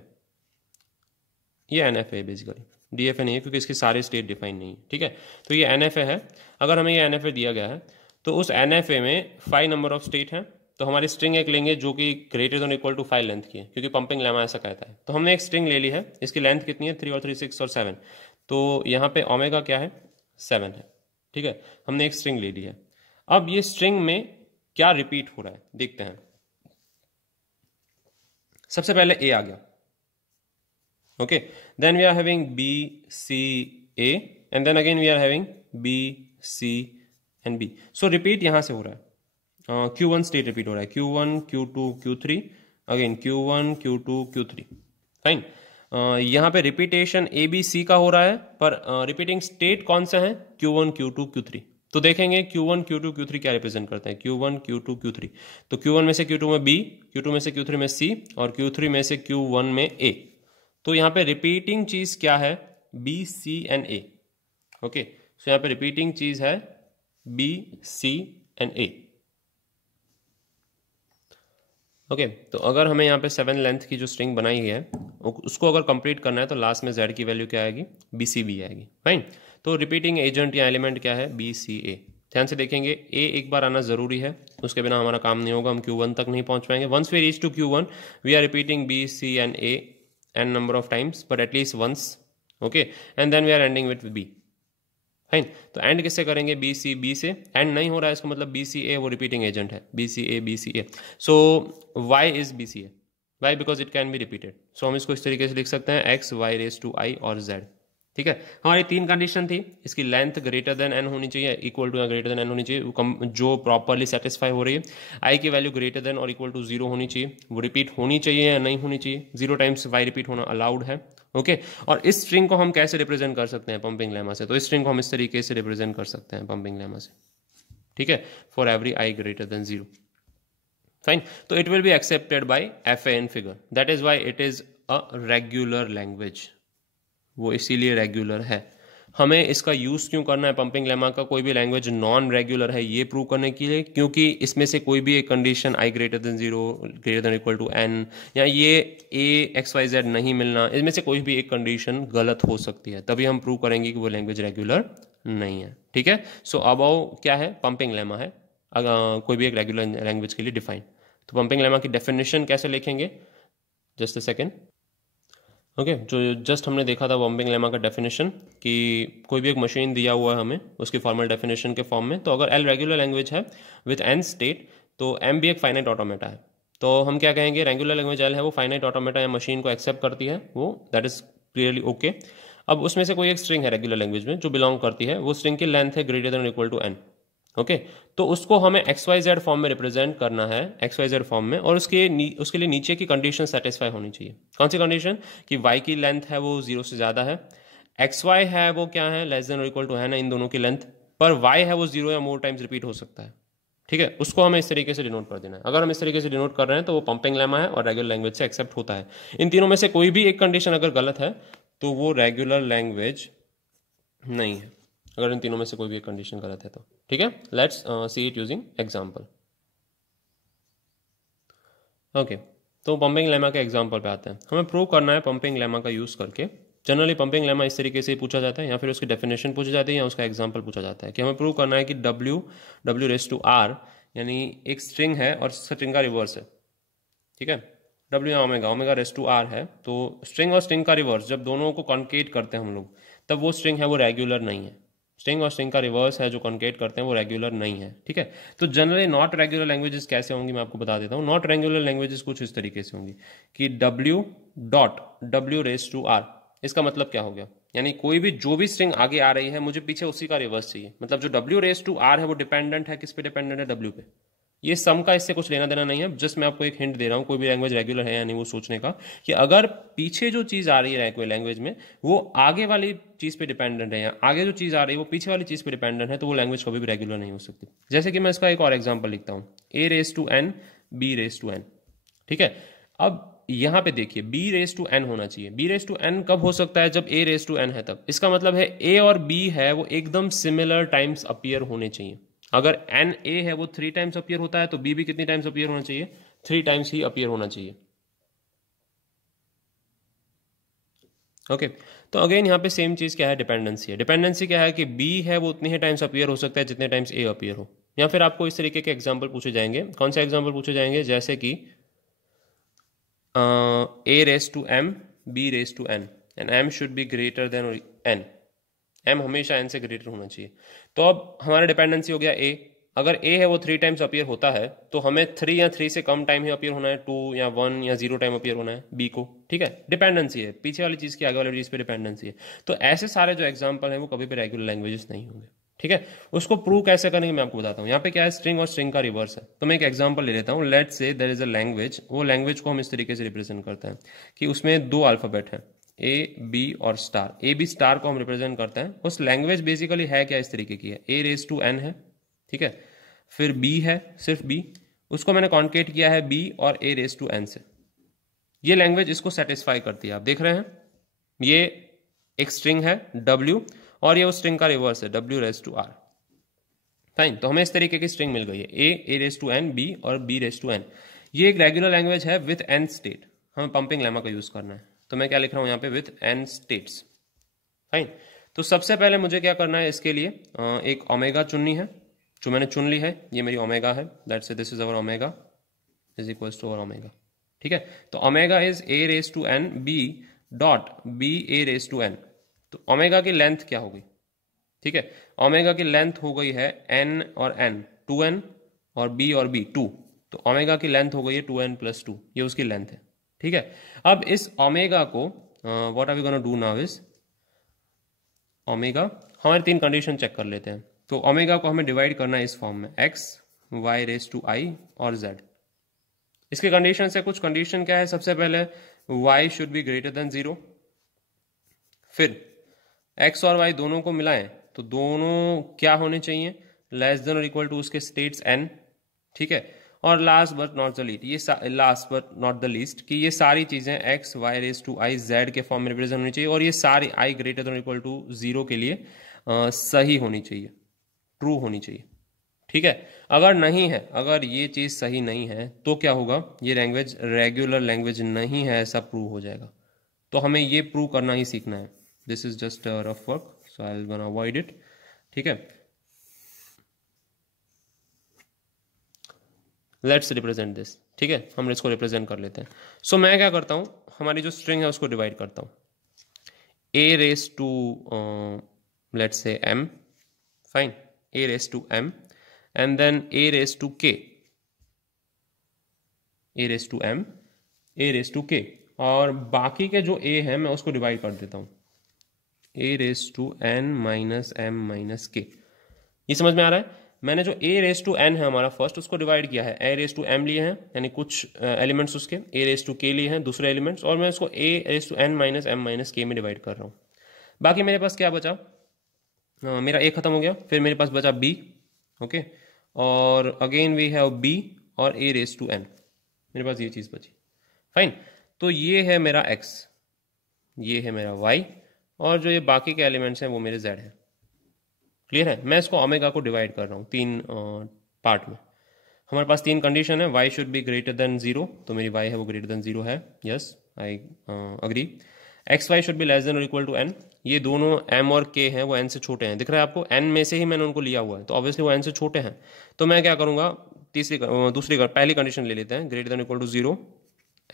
ये एनएफए है बेसिकली, डीएफए नहीं है क्योंकि इसके सारे स्टेट डिफाइन नहीं है, ठीक है। तो ये एनएफए है, अगर हमें ये एनएफए दिया गया है तो उस एनएफए में 5 नंबर ऑफ स्टेट हैं, तो हमारी स्ट्रिंग एक लेंगे जो कि greater than equal to 5 length की है, क्योंकि पंपिंग लेमा ऐसा कहता है। तो हमने एक स्ट्रिंग ले ली है, इसकी लेंथ कितनी है, 3 और 3 6 और 7, तो यहाँ पे ओमेगा क्या है, 7 है, ठीक है, हमने एक स्ट्रिंग ले ली है। अब ये स्ट्रिंग में क्या रिपीट हो रहा है देखते हैं। सबसे पहले ए आ गया, okay, then we are having b c a and then again we are having b c and b, so repeat यहां से हो रहा है, q1 स्टेट रिपीट हो रहा है, q1 q2 q3 again q1 q2 q3, fine. यहां पे रिपीटेशन a b c का हो रहा है, पर रिपीटिंग स्टेट कौन सा है, q1 q2 q3। तो देखेंगे q1 q2 q3 क्या रिप्रेजेंट करते हैं, q1 q2 q3, तो q1 में से q2 में b, q2 में से q3 में c और q3 में से q1 में a। तो यहां पे रिपीटिंग चीज क्या है, B C and A, okay. So यहां पे रिपीटिंग चीज है B C and A, okay. तो अगर हमें यहाँ पे 7 लेंथ की जो स्ट्रिंग बनाई है उसको अगर कंप्लीट करना है तो लास्ट में z की वैल्यू क्या आएगी, बी सी बी आएगी, फाइन। तो रिपीटिंग एजेंट या एलिमेंट क्या है, बी सी ए। ध्यान से देखेंगे ए एक बार आना जरूरी है, उसके बिना हमारा काम नहीं होगा, हम Q1 तक नहीं पहुंच पाएंगे। Once we reach to Q1 we are repeating B C and A n number of times but at least once, okay, and then we are ending with b, fine. तो एंड किससे करेंगे, B C B से, and नहीं हो रहा है इसका मतलब बी सी ए वो रिपीटिंग एजेंट है, B C A, so Y is B C A, Y because it can be repeated. सो हम इसको इस तरीके से लिख सकते हैं X Y raise to I और जेड, ठीक है। हमारी 3 कंडीशन थी, इसकी लेंथ ग्रेटर देन एन होनी चाहिए, इक्वल टू या ग्रेटर देन एन होनी चाहिए, जो प्रॉपरली सेटिस्फाई हो रही है। आई की वैल्यू ग्रेटर देन और इक्वल टू 0 होनी चाहिए, वो रिपीट होनी चाहिए या नहीं होनी चाहिए, 0 टाइम्स वाई रिपीट होना अलाउड है, ओके। और इस स्ट्रिंग को हम कैसे रिप्रेजेंट कर सकते हैं, पंपिंग लेमा से, तो इस स्ट्रिंग को हम इस तरीके से रिप्रेजेंट कर सकते हैं पंपिंग लेमा से, ठीक है, for every I greater than 0, fine. तो it will be accepted by FAN figure, that is why it is a regular language, वो इसीलिए रेगुलर है। हमें इसका यूज क्यों करना है, पंपिंग लेमा का कोई भी लैंग्वेज नॉन रेगुलर है ये प्रूव करने के लिए, क्योंकि इसमें से कोई भी एक condition I greater than 0 greater than equal to n या ये a x y z नहीं मिलना, इसमें से कोई भी एक कंडीशन गलत हो सकती है, तभी हम प्रूव करेंगे कि वो लैंग्वेज रेगुलर नहीं है, ठीक है। सो अबाउ क्या है, पंपिंग लेमा है कोई भी एक रेगुलर लैंग्वेज के लिए डिफाइन। तो पंपिंग लेमा की डेफिनेशन कैसे लिखेंगे, जस्ट अ सेकेंड, ओके। जो जस्ट हमने देखा था पंपिंग लेमा का डेफिनेशन कि कोई भी एक मशीन दिया हुआ है हमें उसकी फॉर्मल डेफिनेशन के फॉर्म में, तो अगर एल रेगुलर लैंग्वेज है विथ एन स्टेट तो एम भी एक फाइनाइट ऑटोमेटा है, तो हम क्या कहेंगे, रेगुलर लैंग्वेज एल है वो फाइनाइट ऑटोमेटा या मशीन को एक्सेप्ट करती है, वो दैट इज क्लियरली ओके। अब उसमें से कोई एक स्ट्रिंग है रेगुलर लैंग्वेज में जो बिलोंग करती है, वो स्ट्रिंग की लेंथ है greater than equal to N, okay. तो उसको हमें XYZ फॉर्म में रिप्रेजेंट करना है, XYZ फॉर्म में, और उसके लिए नीचे की कंडीशन सेटिस्फाई होनी चाहिए। कौन सी कंडीशन, कि y की लेंथ है वो 0 से ज्यादा है, XY है वो क्या है, लेस देन और इक्वल टू है ना इन दोनों की लेंथ, पर y है वो 0 या मोर टाइम्स रिपीट हो सकता है, ठीक है। उसको हमें इस तरीके से डिनोट कर देना है। अगर हम इस तरीके से डिनोट कर रहे हैं तो वो पंपिंग लेमा है और रेगुलर लैंग्वेज से एक्सेप्ट होता है। इन तीनों में से कोई भी एक कंडीशन अगर गलत है तो वो रेगुलर लैंग्वेज नहीं है, अगर इन तीनों में से कोई भी एक कंडीशन गलत है तो, ठीक है। Let's see it using example, okay. तो पंपिंग लेमा के एग्जांपल पे आते हैं। हमें प्रूव करना है पंपिंग लेमा का यूज करके। जनरली पंपिंग लेमा इस तरीके से ही पूछा जाता है, या फिर उसकी डेफिनेशन पूछी जाती है या उसका एग्जांपल पूछा जाता है, कि हमें प्रूव करना है कि w रेस टू r यानी एक स्ट्रिंग है और स्ट्रिंग का रिवर्स है, ठीक है। w या ओमेगा रेस टू r है, तो स्ट्रिंग और स्ट्रिंग का रिवर्स जब दोनों को कॉन्केट करते हैं हम लोग, तब वो स्ट्रिंग है वो रेगुलर नहीं है। स्ट्रिंग और स्ट्रिंग का रिवर्स है जो कॉन्केट करते हैं वो रेगुलर नहीं है, ठीक है। तो जनरली नॉट रेगुलर लैंग्वेजेस कैसे होंगी मैं आपको बता देता हूँ। नॉट रेगुलर लैंग्वेजेस कुछ इस तरीके से होंगी कि w रेस टू r, इसका मतलब क्या हो गया, यानी कोई भी जो भी स्ट्रिंग आगे आ रही है मुझे पीछे उसी का रिवर्स चाहिए। मतलब जो W रेस टू R है वो डिपेंडेंट है किस पे? डिपेंडेंट है W पे। ये सम का इससे कुछ लेना देना नहीं है, जस्ट मैं आपको एक हिंट दे रहा हूँ कोई भी लैंग्वेज रेगुलर है या नहीं वो सोचने का, कि अगर पीछे जो चीज़ आ रही है कोई लैंग्वेज में वो आगे वाली चीज़ पे डिपेंडेंट है या आगे जो चीज़ आ रही है वो पीछे वाली चीज़ पे डिपेंडेंट है, तो वो लैंग्वेज कभी भी रेगुलर नहीं हो सकती। जैसे कि मैं इसका एक और एग्जाम्पल लिखता हूँ, A raise to N B raise to N। ठीक है, अब यहां पे देखिए B रेस टू N होना चाहिए। B रेस टू N कब हो सकता है? जब A रेस टू N है तब। इसका मतलब है A और B है वो एकदम सिमिलर टाइम्स अपीयर होने चाहिए। अगर N A है वो 3 टाइम्स अपीयर होता है तो B भी कितनी टाइम्स अपीयर होना चाहिए? 3 टाइम्स ही अपीयर होना चाहिए। ओके तो अगेन यहाँ पे सेम चीज क्या है? डिपेंडेंसी है। डिपेंडेंसी क्या है कि B है वो उतनी ही टाइम्स अपीयर हो सकता है जितने टाइम्स A अपीयर हो। या फिर आपको इस तरीके के एग्जाम्पल पूछे जाएंगे। कौन से एग्जाम्पल पूछे जाएंगे? जैसे कि A raise to M B raise to N and M should be greater than N। M हमेशा N से ग्रेटर होना चाहिए। तो अब हमारा डिपेंडेंसी हो गया A। अगर A है वो 3 टाइम्स अपीयर होता है तो हमें 3 या 3 से कम टाइम ही अपीयर होना है, 2 या 1 या 0 टाइम अपीयर होना है B को। ठीक है, डिपेंडेंसी है, पीछे वाली चीज़ की आगे वाली चीज़ पे डिपेंडेंसी है। तो ऐसे सारे जो एग्जाम्पल हैं वो कभी भी रेगुलर लैंग्वेजेस नहीं होंगे। ठीक है, उसको प्रूव कैसे करेंगे मैं आपको बताता हूँ। यहाँ पे क्या है? स्ट्रिंग और स्ट्रिंग का रिवर्स है। तो मैं एक एग्जांपल ले लेता हूँ। Let's say there is a language. वो लैंग्वेज को हम इस तरीके से रिप्रेजेंट करते हैं कि उसमें 2 अल्फाबेट हैं, A B और स्टार। A B स्टार को हम रिप्रेजेंट करते हैं। उस लैंग्वेज बेसिकली है क्या? इस तरीके की है। A रेस टू N है, ठीक है, फिर B है, सिर्फ B, उसको मैंने कॉन्केट किया है B और A रेस टू N से। ये लैंग्वेज इसको सेटिस्फाई करती है। आप देख रहे हैं ये एक स्ट्रिंग है W और ये उस स्ट्रिंग का रिवर्स है W raise to R। Fine, तो हमें इस तरीके की स्ट्रिंग मिल गई है A raise to N B और B रेस टू N। ये एक रेगुलर लैंग्वेज है विथ N स्टेट। हमें पंपिंग लेमा का यूज करना है, तो मैं क्या लिख रहा हूं यहाँ पे? With N states. फाइन, तो सबसे पहले मुझे क्या करना है इसके लिए? एक ओमेगा चुननी है, जो मैंने चुन ली है। ये मेरी ओमेगा है। Let's say this is our omega is equals to our omega. ठीक है, तो omega is A raise to N B dot B A raise to N। तो ओमेगा की लेंथ क्या होगी? ठीक है, ओमेगा की लेंथ हो गई है N और N, 2N और B और B 2। तो ओमेगा की लेंथ हो गई है 2N प्लस 2, ये उसकी लेंथ है। ठीक है, अब इस ओमेगा को what are we gonna do now is omega, हमारे 3 कंडीशन चेक कर लेते हैं। तो ओमेगा को हमें डिवाइड करना है इस फॉर्म में, x y raise to I और z। इसके कंडीशन से कुछ कंडीशन क्या है? सबसे पहले y should be greater than 0, फिर x और y दोनों को मिलाएं तो दोनों क्या होने चाहिए? लेस देन और इक्वल टू उसके स्टेट्स n। ठीक है, और last but not the least, ये last but not the least कि ये सारी चीजें x y raise to I z के फॉर्म में रिप्रेजेंट होनी चाहिए और ये सारी I greater than equal to 0 के लिए सही होनी चाहिए, ट्रू होनी चाहिए। ठीक है, अगर नहीं है, अगर ये चीज सही नहीं है तो क्या होगा? ये लैंग्वेज रेगुलर लैंग्वेज नहीं है, ऐसा प्रूव हो जाएगा। तो हमें ये प्रूव करना ही सीखना है। This is just rough work, so I will gonna avoid it. ठीक है, लेट्स रिप्रेजेंट दिस। ठीक है, हम इसको रिप्रेजेंट कर लेते हैं। सो मैं क्या करता हूं, हमारी जो स्ट्रिंग है उसको डिवाइड करता हूं। A raise to let's say M, fine, A raise to M and then A raise to K, A raise to M, A raise to K, और बाकी के जो A है मैं उसको डिवाइड कर देता हूं A raise to N minus M minus K। ये समझ में आ रहा है? मैंने जो A रेस टू N है हमारा फर्स्ट, उसको डिवाइड किया है। A रेस टू M लिए हैं, यानी कुछ एलिमेंट्स उसके, A रेस टू K लिए हैं दूसरे एलिमेंट्स, और मैं उसको A raise to N minus M minus K में डिवाइड कर रहा हूँ। बाकी मेरे पास क्या बचा? मेरा A खत्म हो गया, फिर मेरे पास बचा B, ओके, और अगेन वी हैव B और A रेस टू N। मेरे पास ये चीज़ बची। फाइन, तो ये है मेरा X, ये है मेरा Y, और जो ये बाकी के एलिमेंट्स हैं वो मेरे Z है। क्लियर है? मैं इसको ओमेगा को डिवाइड कर रहा हूँ 3 पार्ट में। हमारे पास 3 कंडीशन है। y should be greater than 0, तो मेरी y है वो ग्रेटर देन 0 है, yes I agree. X y should be less than और इक्वल टू n। ये दोनों m और k हैं वो n से छोटे हैं, दिख रहा है आपको? n में से ही मैंने उनको लिया हुआ है, तो ऑब्वियसली वो n से छोटे हैं। तो मैं क्या करूँगा? पहली कंडीशन ले लेते हैं, greater than equal to 0,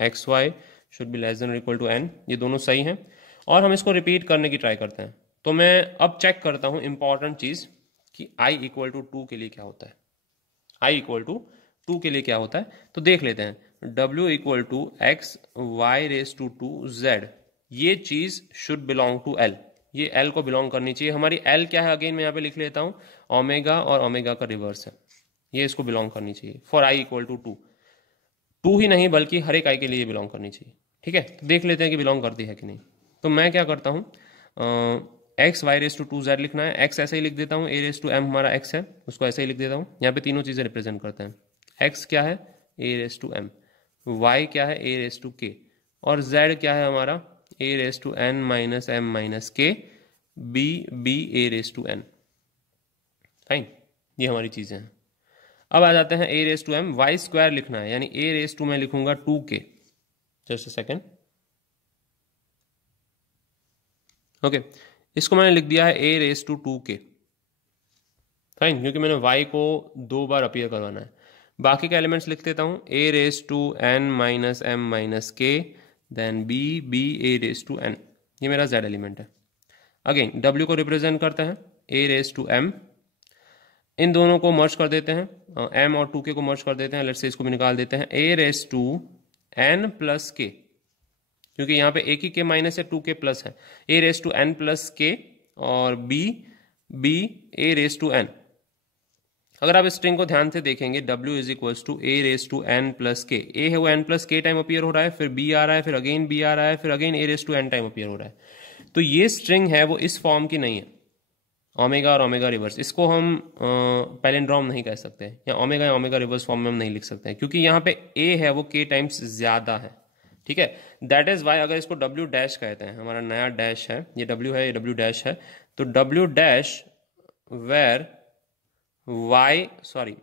x y should be less than और इक्वल टू n। ये दोनों सही हैं, और हम इसको रिपीट करने की ट्राई करते हैं। तो मैं अब चेक करता हूं इंपॉर्टेंट चीज कि i इक्वल टू 2 के लिए क्या होता है। i इक्वल टू 2 के लिए क्या होता है, तो देख लेते हैं। w equal to x Y raise to 2 z, ये चीज शुड बिलोंग टू l। ये एल को बिलोंग करनी चाहिए। हमारी एल क्या है, अगेन मैं यहाँ पे लिख लेता हूँ, ओमेगा और ओमेगा का रिवर्स है, ये इसको बिलोंग करनी चाहिए फॉर आई इक्वल टू 2। 2 ही नहीं बल्कि हर एक आई के लिए बिलोंग करनी चाहिए। ठीक है, तो देख लेते हैं कि बिलोंग करती है कि नहीं। तो मैं क्या करता हूँ, x Y raise to 2z लिखना है, एक्स ऐसे ही लिख देता हूँ, ए रेस टू एम हमारा एक्स है, उसको ऐसे ही लिख देता हूँ। यहाँ पे तीनों चीज़ें रिप्रेजेंट करते हैं। एक्स क्या है, A raise to M, Y क्या है, ए रेस टू के, और जेड क्या है हमारा, A raise to N minus M minus K, B B A raise to N. Fine, ये हमारी चीज़ें हैं। अब आ जाते हैं A raise to M, Y square लिखना है, यानी ए रेस टू मैं लिखूंगा 2k। Just a second, okay, इसको मैंने लिख दिया है A raise to 2k। Fine, क्योंकि मैंने y को 2 बार अपीयर करवाना है। बाकी के एलिमेंट्स लिख देता हूँ, A raise to N minus M minus K, then B B A raise to N, ये मेरा z एलिमेंट है। अगेन w को रिप्रेजेंट करता है ए रेस टू m, इन दोनों को मर्ज कर देते हैं, m और 2k को मर्ज कर देते हैं, लेट्स से इसको भी निकाल देते हैं, A raise to n plus k, क्योंकि यहाँ पे एक ही के माइनस है, 2k प्लस है, A raise to N plus K, और B B A raise to N. अगर आप स्ट्रिंग को ध्यान से देखेंगे, w is equals to A raise to N plus K, A है वो N plus K time appear हो रहा है, फिर b आ रहा है, फिर अगेन b आ रहा है, फिर again A raise to N time appear हो रहा है। तो ये स्ट्रिंग है वो इस फॉर्म की नहीं है, ओमेगा और ओमेगा रिवर्स, इसको हम पैलिंड्रोम नहीं कह सकते, या ओमेगा रिवर्स फॉर्म में हम नहीं लिख सकते, क्योंकि यहाँ पे a है वो k टाइम्स ज्यादा है। ठीक है, दैट इज वाई अगर इसको w डैश कहते हैं, हमारा नया डैश है, ये w है, ये w डैश है, तो w dash where y sorry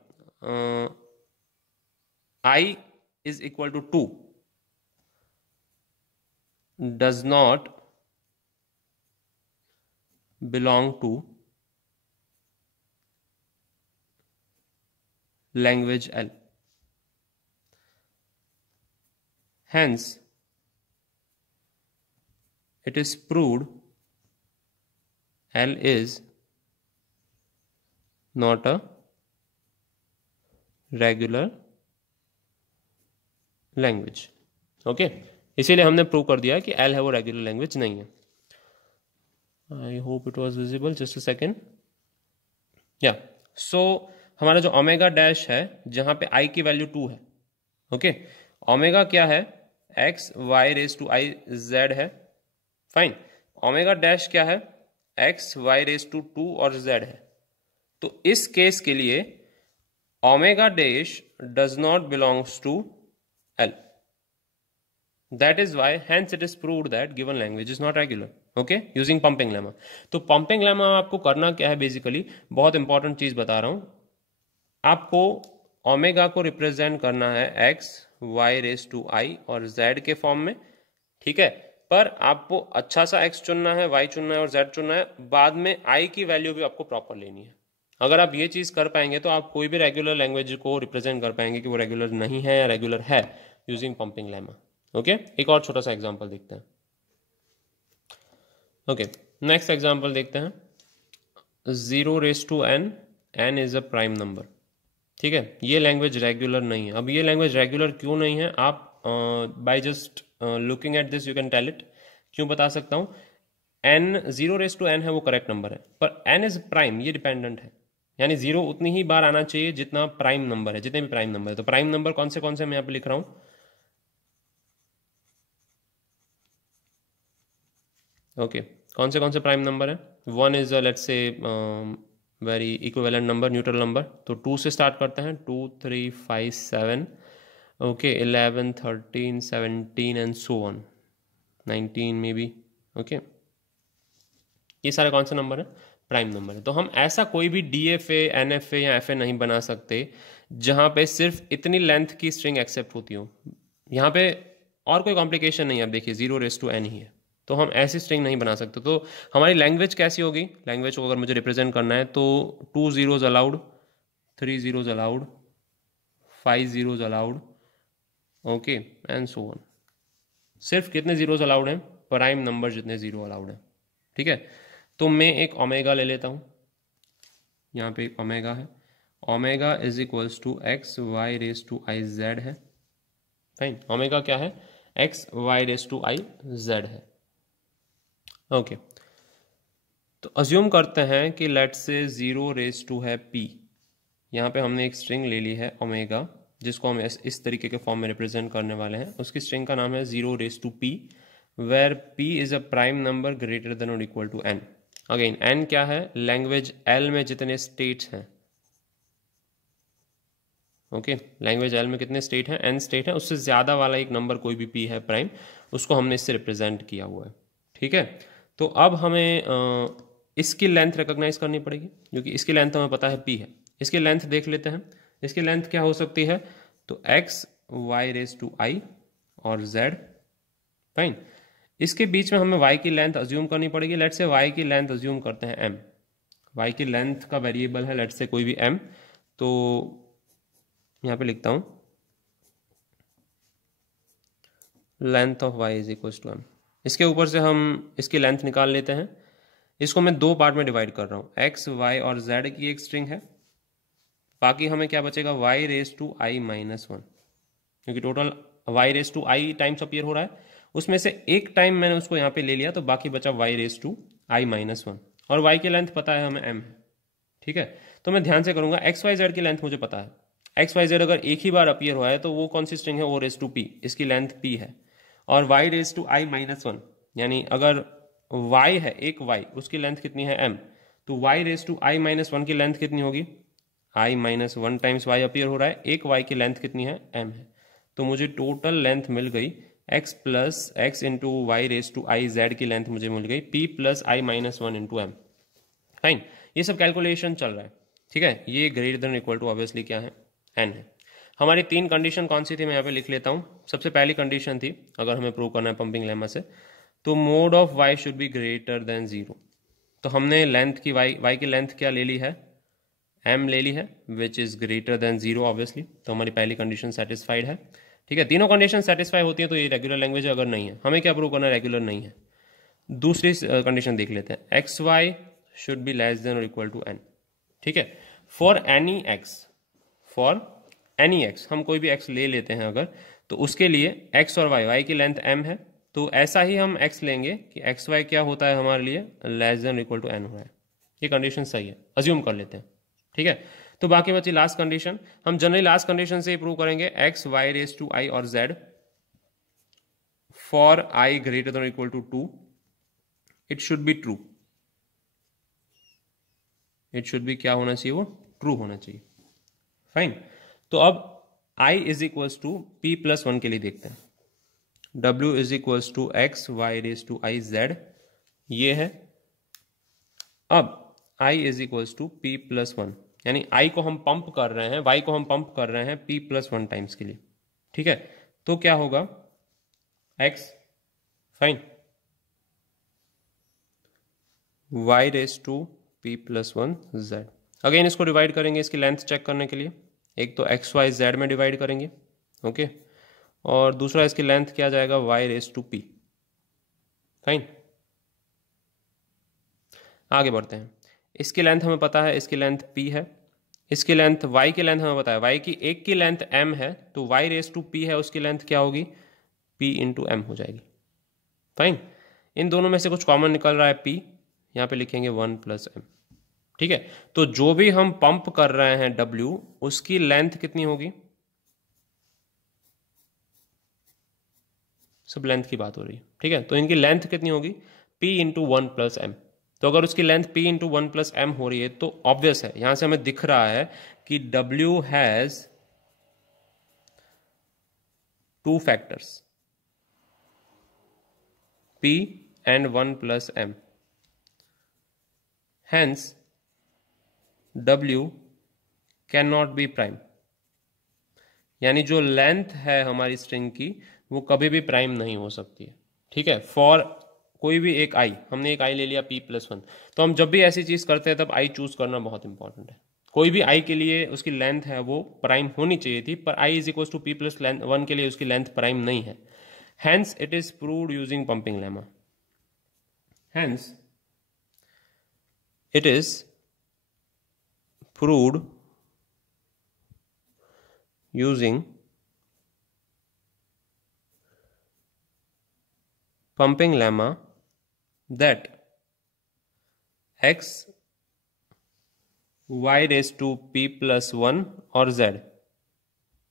i is equal to 2 does not belong to language L. Hence, it is proved L is not a regular language. Okay, इसीलिए हमने प्रूव कर दिया कि L है वो रेगुलर लैंग्वेज नहीं है। आई hope it was visible, just a second. या सो हमारा जो ओमेगा डैश है, जहां पे I की वैल्यू 2 है, ओके, ओमेगा क्या है, x Y raise to I z है। फाइन, ओमेगा डैश क्या है, एक्स वाई रेस टू 2 और जेड है। तो इस केस के लिए omega dash does not belongs to L. That is why, hence it is proved that given language is not regular. Okay, using pumping lemma. तो pumping lemma आपको करना क्या है, बेसिकली बहुत इंपॉर्टेंट चीज बता रहा हूं आपको। ओमेगा को रिप्रेजेंट करना है x y raise to i और z के फॉर्म में। ठीक है, पर आपको अच्छा सा x चुनना है, y चुनना है और z चुनना है, बाद में i की वैल्यू भी आपको प्रॉपर लेनी है। अगर आप ये चीज कर पाएंगे तो आप कोई भी रेगुलर लैंग्वेज को रिप्रेजेंट कर पाएंगे कि वो रेगुलर नहीं है या रेगुलर है, यूजिंग पंपिंग लेमा। ओके, एक और छोटा सा एग्जांपल देखते हैं। ओके, नेक्स्ट एग्जांपल देखते हैं, 0 raise to n, n is a prime number. ठीक है, ये लैंग्वेज रेगुलर नहीं है। अब ये लैंग्वेज रेगुलर क्यों नहीं है, आप by just looking at this you can tell it. क्यों बता सकता हूं, n 0 रेस टू n है वो करेक्ट नंबर है, पर n इज प्राइम, ये डिपेंडेंट है, यानी 0 उतनी ही बार आना चाहिए जितना प्राइम नंबर है, जितने भी प्राइम नंबर है। तो प्राइम नंबर कौन से मैं यहाँ पे लिख रहा हूं, ओके, कौन से प्राइम नंबर है। 1 is let's say very equivalent number, neutral number, तो 2 से स्टार्ट करते हैं, 2 3 5 7, okay, 11 13 17 and so on 19 may be. Okay, ये सारे कौन से नंबर है, प्राइम नंबर है। तो हम ऐसा कोई भी DFA NFA या FA नहीं बना सकते जहां पे सिर्फ इतनी लेंथ की स्ट्रिंग एक्सेप्ट होती हो। यहाँ पे और कोई कॉम्प्लिकेशन नहीं है, आप देखिए 0 रेस टू n ही है, तो हम ऐसी स्ट्रिंग नहीं बना सकते। तो हमारी लैंग्वेज कैसी होगी, लैंग्वेज को अगर मुझे रिप्रेजेंट करना है तो 2 zeros allowed, 3 zeros allowed, 5 zeros allowed, okay and so on. सिर्फ कितने जीरोस अलाउड हैं, प्राइम नंबर जितने जीरो अलाउड हैं। ठीक है, तो मैं एक ओमेगा ले लेता हूं, यहाँ पे एक ओमेगा है, omega is equals to x Y raise to I z है। फाइन, ओमेगा क्या है, x Y raise to I z है। ओके, तो अज्यूम करते हैं कि लेट से 0 रेज टू है p। यहाँ पे हमने एक स्ट्रिंग ले ली है ओमेगा, जिसको हम इस तरीके के फॉर्म में रिप्रेजेंट करने वाले हैं। उसकी स्ट्रिंग का नाम है 0 raise to p, where p is a prime number greater than और इक्वल टू n। अगेन n क्या है? लैंग्वेज l में जितने स्टेट्स हैं, ओके लैंग्वेज l में कितने स्टेट हैं? n स्टेट है, उससे ज्यादा वाला एक नंबर कोई भी p है प्राइम, उसको हमने इससे रिप्रेजेंट किया हुआ है। ठीक है, तो अब हमें इसकी लेंथ रिकॉग्नाइज करनी पड़ेगी, क्योंकि इसकी लेंथ हमें पता है p है। इसकी लेंथ देख लेते हैं, इसकी लेंथ क्या हो सकती है? तो x y raise to i और z। फाइन, इसके बीच में हमें y की लेंथ अज्यूम करनी पड़ेगी। लेट से y की लेंथ अज्यूम करते हैं m, y की लेंथ का वेरिएबल है लेट से कोई भी m। तो यहां पे लिखता हूं length of y is equal to m। इसके ऊपर से हम इसकी लेंथ निकाल लेते हैं। इसको मैं दो पार्ट में डिवाइड कर रहा हूं, x y और z की एक स्ट्रिंग है, बाकी हमें क्या बचेगा? y raise to i minus one, क्योंकि total y raise to i times appear हो रहा है, उसमें से एक टाइम मैंने उसको यहाँ पे ले लिया, तो बाकी बचा y raise to i minus one. और y की लेंथ पता है हमें m है। ठीक है, तो मैं ध्यान से करूंगा, एक्स वाई जेड की लेंथ मुझे पता है। एक्स वाई जेड अगर एक ही बार अपीयर हुआ है तो वो कौन सी स्ट्रिंग है? ओ रेज टू पी, इसकी लेंथ p है। और y raise to i minus one, यानी अगर y है एक y, उसकी लेंथ कितनी है? m। तो y raise to i minus one की लेंथ कितनी होगी? i minus one times y appear हो रहा है, एक y की लेंथ कितनी है? m है। तो मुझे टोटल लेंथ मिल गई x plus X into Y raise to I, Z की लेंथ मुझे मिल गई p plus I minus one into M. Fine, ये सब कैलकुलेशन चल रहा है। ठीक है, ये greater than equal to obviously क्या है? n है। हमारी तीन कंडीशन कौन सी थी? मैं यहाँ पे लिख लेता हूँ। सबसे पहली कंडीशन थी, अगर हमें प्रूव करना है पंपिंग लेमा से, तो mode of y should be greater than 0। तो हमने लेंथ की y की लेंथ क्या ले ली है? m ले ली है, which is greater than 0 obviously. तो हमारी पहली कंडीशन सेटिस्फाइड है। ठीक है, तीनों कंडीशन सेटिस्फाई होती है तो ये रेगुलर लैंग्वेज है, अगर नहीं है हमें क्या प्रूव करना है? रेगुलर नहीं है। दूसरी कंडीशन देख लेते हैं, X y should be less than और इक्वल टू n। ठीक है, फॉर एनी एक्स हम कोई भी x ले लेते हैं अगर, तो उसके लिए x और y की लेंथ m है, तो ऐसा ही हम x लेंगे कि एक्स वाई क्या होता है हमारे लिए? Less than equal to n हो रहा है। ये कंडीशन सही है, अज्यूम कर लेते हैं। ठीक है, तो बाकी बची लास्ट कंडीशन। हम जनरली लास्ट कंडीशन से ही प्रूव करेंगे, x y raise to i और z for i greater than equal to 2 it should be true. It should be क्या होना चाहिए? वो ट्रू होना चाहिए। फाइन, तो अब i is equals to p plus one के लिए देखते हैं। w is equals to x y raise to I z, ये है। अब i is equals to p plus one, यानी i को हम पंप कर रहे हैं, y को हम पंप कर रहे हैं p प्लस वन टाइम्स के लिए। ठीक है, तो क्या होगा? x, fine, y raise to p plus one z. Again इसको डिवाइड करेंगे इसकी लेंथ चेक करने के लिए। एक तो एक्स वाई जेड में डिवाइड करेंगे, ओके, और दूसरा इसकी लेंथ क्या जाएगा? y raise to p। Fine, आगे बढ़ते हैं। इसकी लेंथ हमें पता है, इसकी लेंथ p है। इसकी लेंथ y की लेंथ हमें पता है, y की एक की लेंथ m है, तो y रेज टू p है, उसकी लेंथ क्या होगी? p इंटू m हो जाएगी। फाइन, इन दोनों में से कुछ कॉमन निकल रहा है p, यहां पे लिखेंगे 1 प्लस m। ठीक है, तो जो भी हम पंप कर रहे हैं w, उसकी लेंथ कितनी होगी? सब लेंथ की बात हो रही है। ठीक है, तो इनकी लेंथ कितनी होगी? p into one plus M. तो अगर उसकी length p into one plus M हो रही है, तो ऑब्वियस है, यहां से हमें दिख रहा है कि w has two factors, p and one plus M. Hence, W cannot be prime, यानी जो लेंथ है हमारी स्ट्रिंग की वो कभी भी प्राइम नहीं हो सकती है। ठीक है, फॉर कोई भी एक i, हमने एक i ले लिया p प्लस वन, तो हम जब भी ऐसी चीज करते हैं तब i चूज करना बहुत इंपॉर्टेंट है। कोई भी i के लिए उसकी लेंथ है वो प्राइम होनी चाहिए थी, पर i is equal to p plus one के लिए उसकी लेंथ प्राइम नहीं है। Hence, it is proved using pumping lemma. Hence, it is proved using pumping lemma that x Y raise to P plus 1 और z,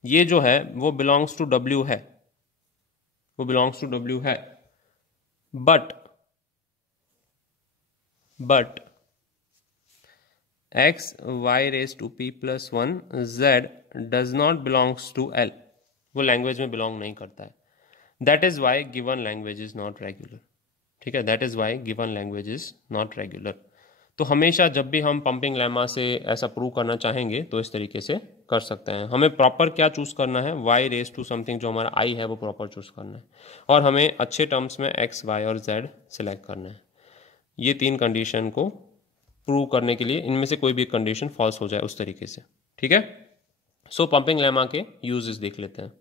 ये जो है वो बिलोंग्स टू w है, वो बिलोंग्स टू w है, but x Y raise to P plus 1 z does not belongs to l, वो language में बिलोंग नहीं करता है। That is why given language is not regular. ठीक है, that is why given language is not regular. तो हमेशा जब भी हम पंपिंग लेमा से ऐसा प्रूव करना चाहेंगे तो इस तरीके से कर सकते हैं। हमें प्रॉपर क्या चूज करना है, y रेस टू समथिंग जो हमारा i है वो प्रॉपर चूज करना है, और हमें अच्छे टर्म्स में x, y और z सिलेक्ट करना है। ये 3 कंडीशन को प्रूव करने के लिए इनमें से कोई भी कंडीशन फॉल्स हो जाए उस तरीके से। ठीक है, सो पंपिंग लेमा के यूजेस देख लेते हैं।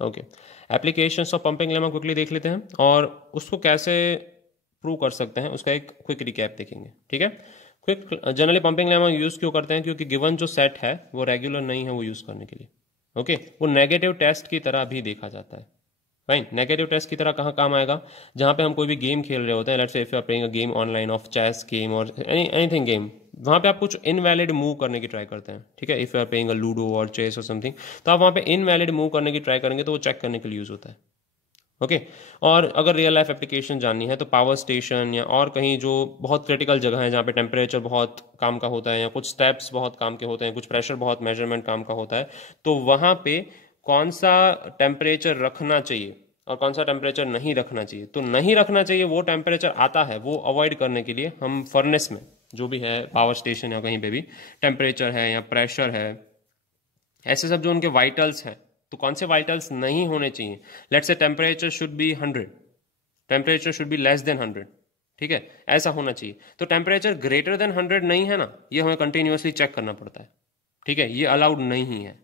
Okay, applications of pumping lemma quickly देख लेते हैं और उसको कैसे प्रूव कर सकते हैं उसका एक क्विक रिकैप देखेंगे। ठीक है, quick generally pumping lemma use क्यों करते हैं, क्योंकि गिवन जो सेट है वो रेगुलर नहीं है वो यूज करने के लिए। ओके, वो नेगेटिव टेस्ट की तरह भी देखा जाता है। फाइन, नेगेटिव टेस्ट की तरह कहाँ काम आएगा, जहां पे हम कोई भी गेम खेल रहे होते हैं, let's say if you are playing a game online of chess game और एनीथिंग गेम, वहां पे आप कुछ इनवैलिड मूव करने की ट्राई करते हैं। ठीक है, if you are playing a ludo और चेस और समथिंग, तो आप वहां पे इनवैलिड मूव करने की ट्राई करेंगे तो वो चेक करने के लिए यूज होता है। ओके, और अगर रियल लाइफ एप्लीकेशन जाननी है तो पावर स्टेशन या और कहीं जो बहुत क्रिटिकल जगह है जहाँ पे टेम्परेचर बहुत काम का होता है या कुछ स्टेप्स बहुत काम के होते हैं, कुछ प्रेशर बहुत मेजरमेंट काम का होता है, तो वहाँ पे कौन सा टेम्परेचर रखना चाहिए और कौन सा टेम्परेचर नहीं रखना चाहिए। तो नहीं रखना चाहिए वो टेम्परेचर आता है, वो अवॉइड करने के लिए हम फर्नेस में जो भी है पावर स्टेशन या कहीं पे भी टेम्परेचर है या प्रेशर है, ऐसे सब जो उनके वाइटल्स हैं, तो कौन से वाइटल्स नहीं होने चाहिए। Let's say temperature should be 100, temperature should be less then 100। ठीक है, ऐसा होना चाहिए। तो टेम्परेचर ग्रेटर देन 100 नहीं है ना, ये हमें कंटिन्यूअसली चेक करना पड़ता है। ठीक है, ये अलाउड नहीं है,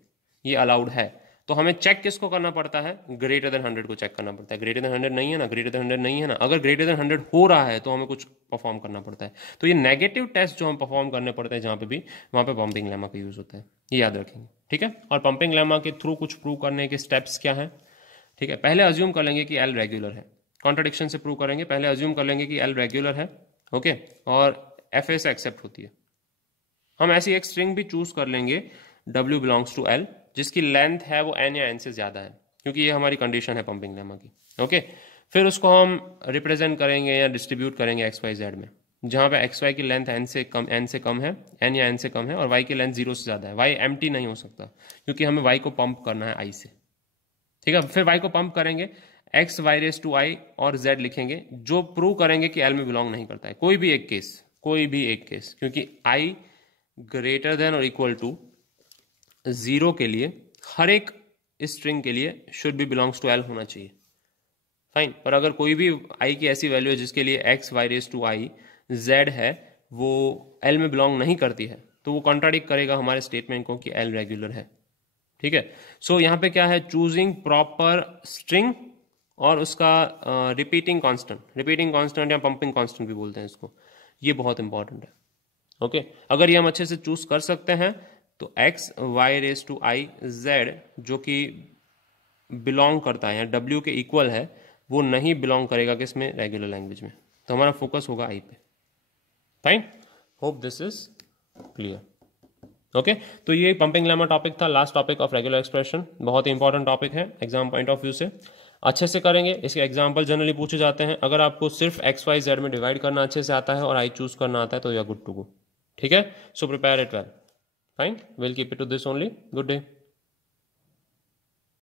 ये अलाउड है। तो हमें चेक किसको करना पड़ता है, ग्रेटर देन 100 को चेक करना पड़ता है। ग्रेटर देन 100 नहीं है ना, ग्रेटर देन 100 नहीं है ना, अगर ग्रेटर देन 100 हो रहा है तो हमें कुछ परफॉर्म करना पड़ता है। तो ये नेगेटिव टेस्ट जो हम परफॉर्म करने पड़ते हैं जहां पे भी, वहां पे पंपिंग लेमा का यूज होता है, ये याद रखेंगे। ठीक है, और पंपिंग लेमा के थ्रू कुछ प्रूव करने के स्टेप्स क्या है। ठीक है, पहले अज्यूम कर लेंगे कि एल रेगुलर है, कॉन्ट्रडिक्शन से प्रूव करेंगे, पहले अज्यूम कर लेंगे कि एल रेगुलर है। ओके, और एफ ए से एक्सेप्ट होती है। हम ऐसी एक स्ट्रिंग भी चूज कर लेंगे W बिलोंग्स टू L जिसकी लेंथ है वो n या n से ज्यादा है, क्योंकि ये हमारी कंडीशन है पंपिंग लेमा की। ओके, फिर उसको हम रिप्रेजेंट करेंगे या डिस्ट्रीब्यूट करेंगे x y z में, जहां पे x y की लेंथ n से कम है, n या n से कम है, और y की लेंथ 0 से ज्यादा है। y एम्प्टी नहीं हो सकता क्योंकि हमें y को पंप करना है i से। ठीक है, फिर y को पंप करेंगे, x y raise to i और z लिखेंगे, जो प्रूव करेंगे कि L में बिलोंग नहीं करता है। कोई भी एक केस, क्योंकि i ग्रेटर देन और इक्वल टू 0 के लिए हर एक स्ट्रिंग के लिए should be belongs to L होना चाहिए। फाइन, पर अगर कोई भी i की ऐसी वैल्यू है जिसके लिए x y raise to i z है वो L में बिलोंग नहीं करती है, तो वो कॉन्ट्राडिक्ट करेगा हमारे स्टेटमेंट को कि L रेगुलर है। ठीक है, सो यहाँ पे क्या है, चूजिंग प्रॉपर स्ट्रिंग और उसका रिपीटिंग कांस्टेंट या पंपिंग कांस्टेंट भी बोलते हैं इसको, ये बहुत इंपॉर्टेंट है। ओके, अगर ये हम अच्छे से चूज कर सकते हैं तो x y raise to i z जो कि बिलोंग करता है या w के इक्वल है, वो नहीं बिलोंग करेगा किसमें, रेगुलर लैंग्वेज में। तो हमारा फोकस होगा i पे। Fine, hope this is clear. Okay, तो ये पंपिंग लेमा टॉपिक था, last topic of regular expression. बहुत ही इंपॉर्टेंट टॉपिक है एग्जाम पॉइंट ऑफ व्यू से, अच्छे से करेंगे। इसके एग्जाम्पल जनरली पूछे जाते हैं। अगर आपको सिर्फ x y z में डिवाइड करना अच्छे से आता है और i चूज करना आता है तो you are good to go. ठीक है, so prepare it well. Fine, we'll keep it to this only. Good day.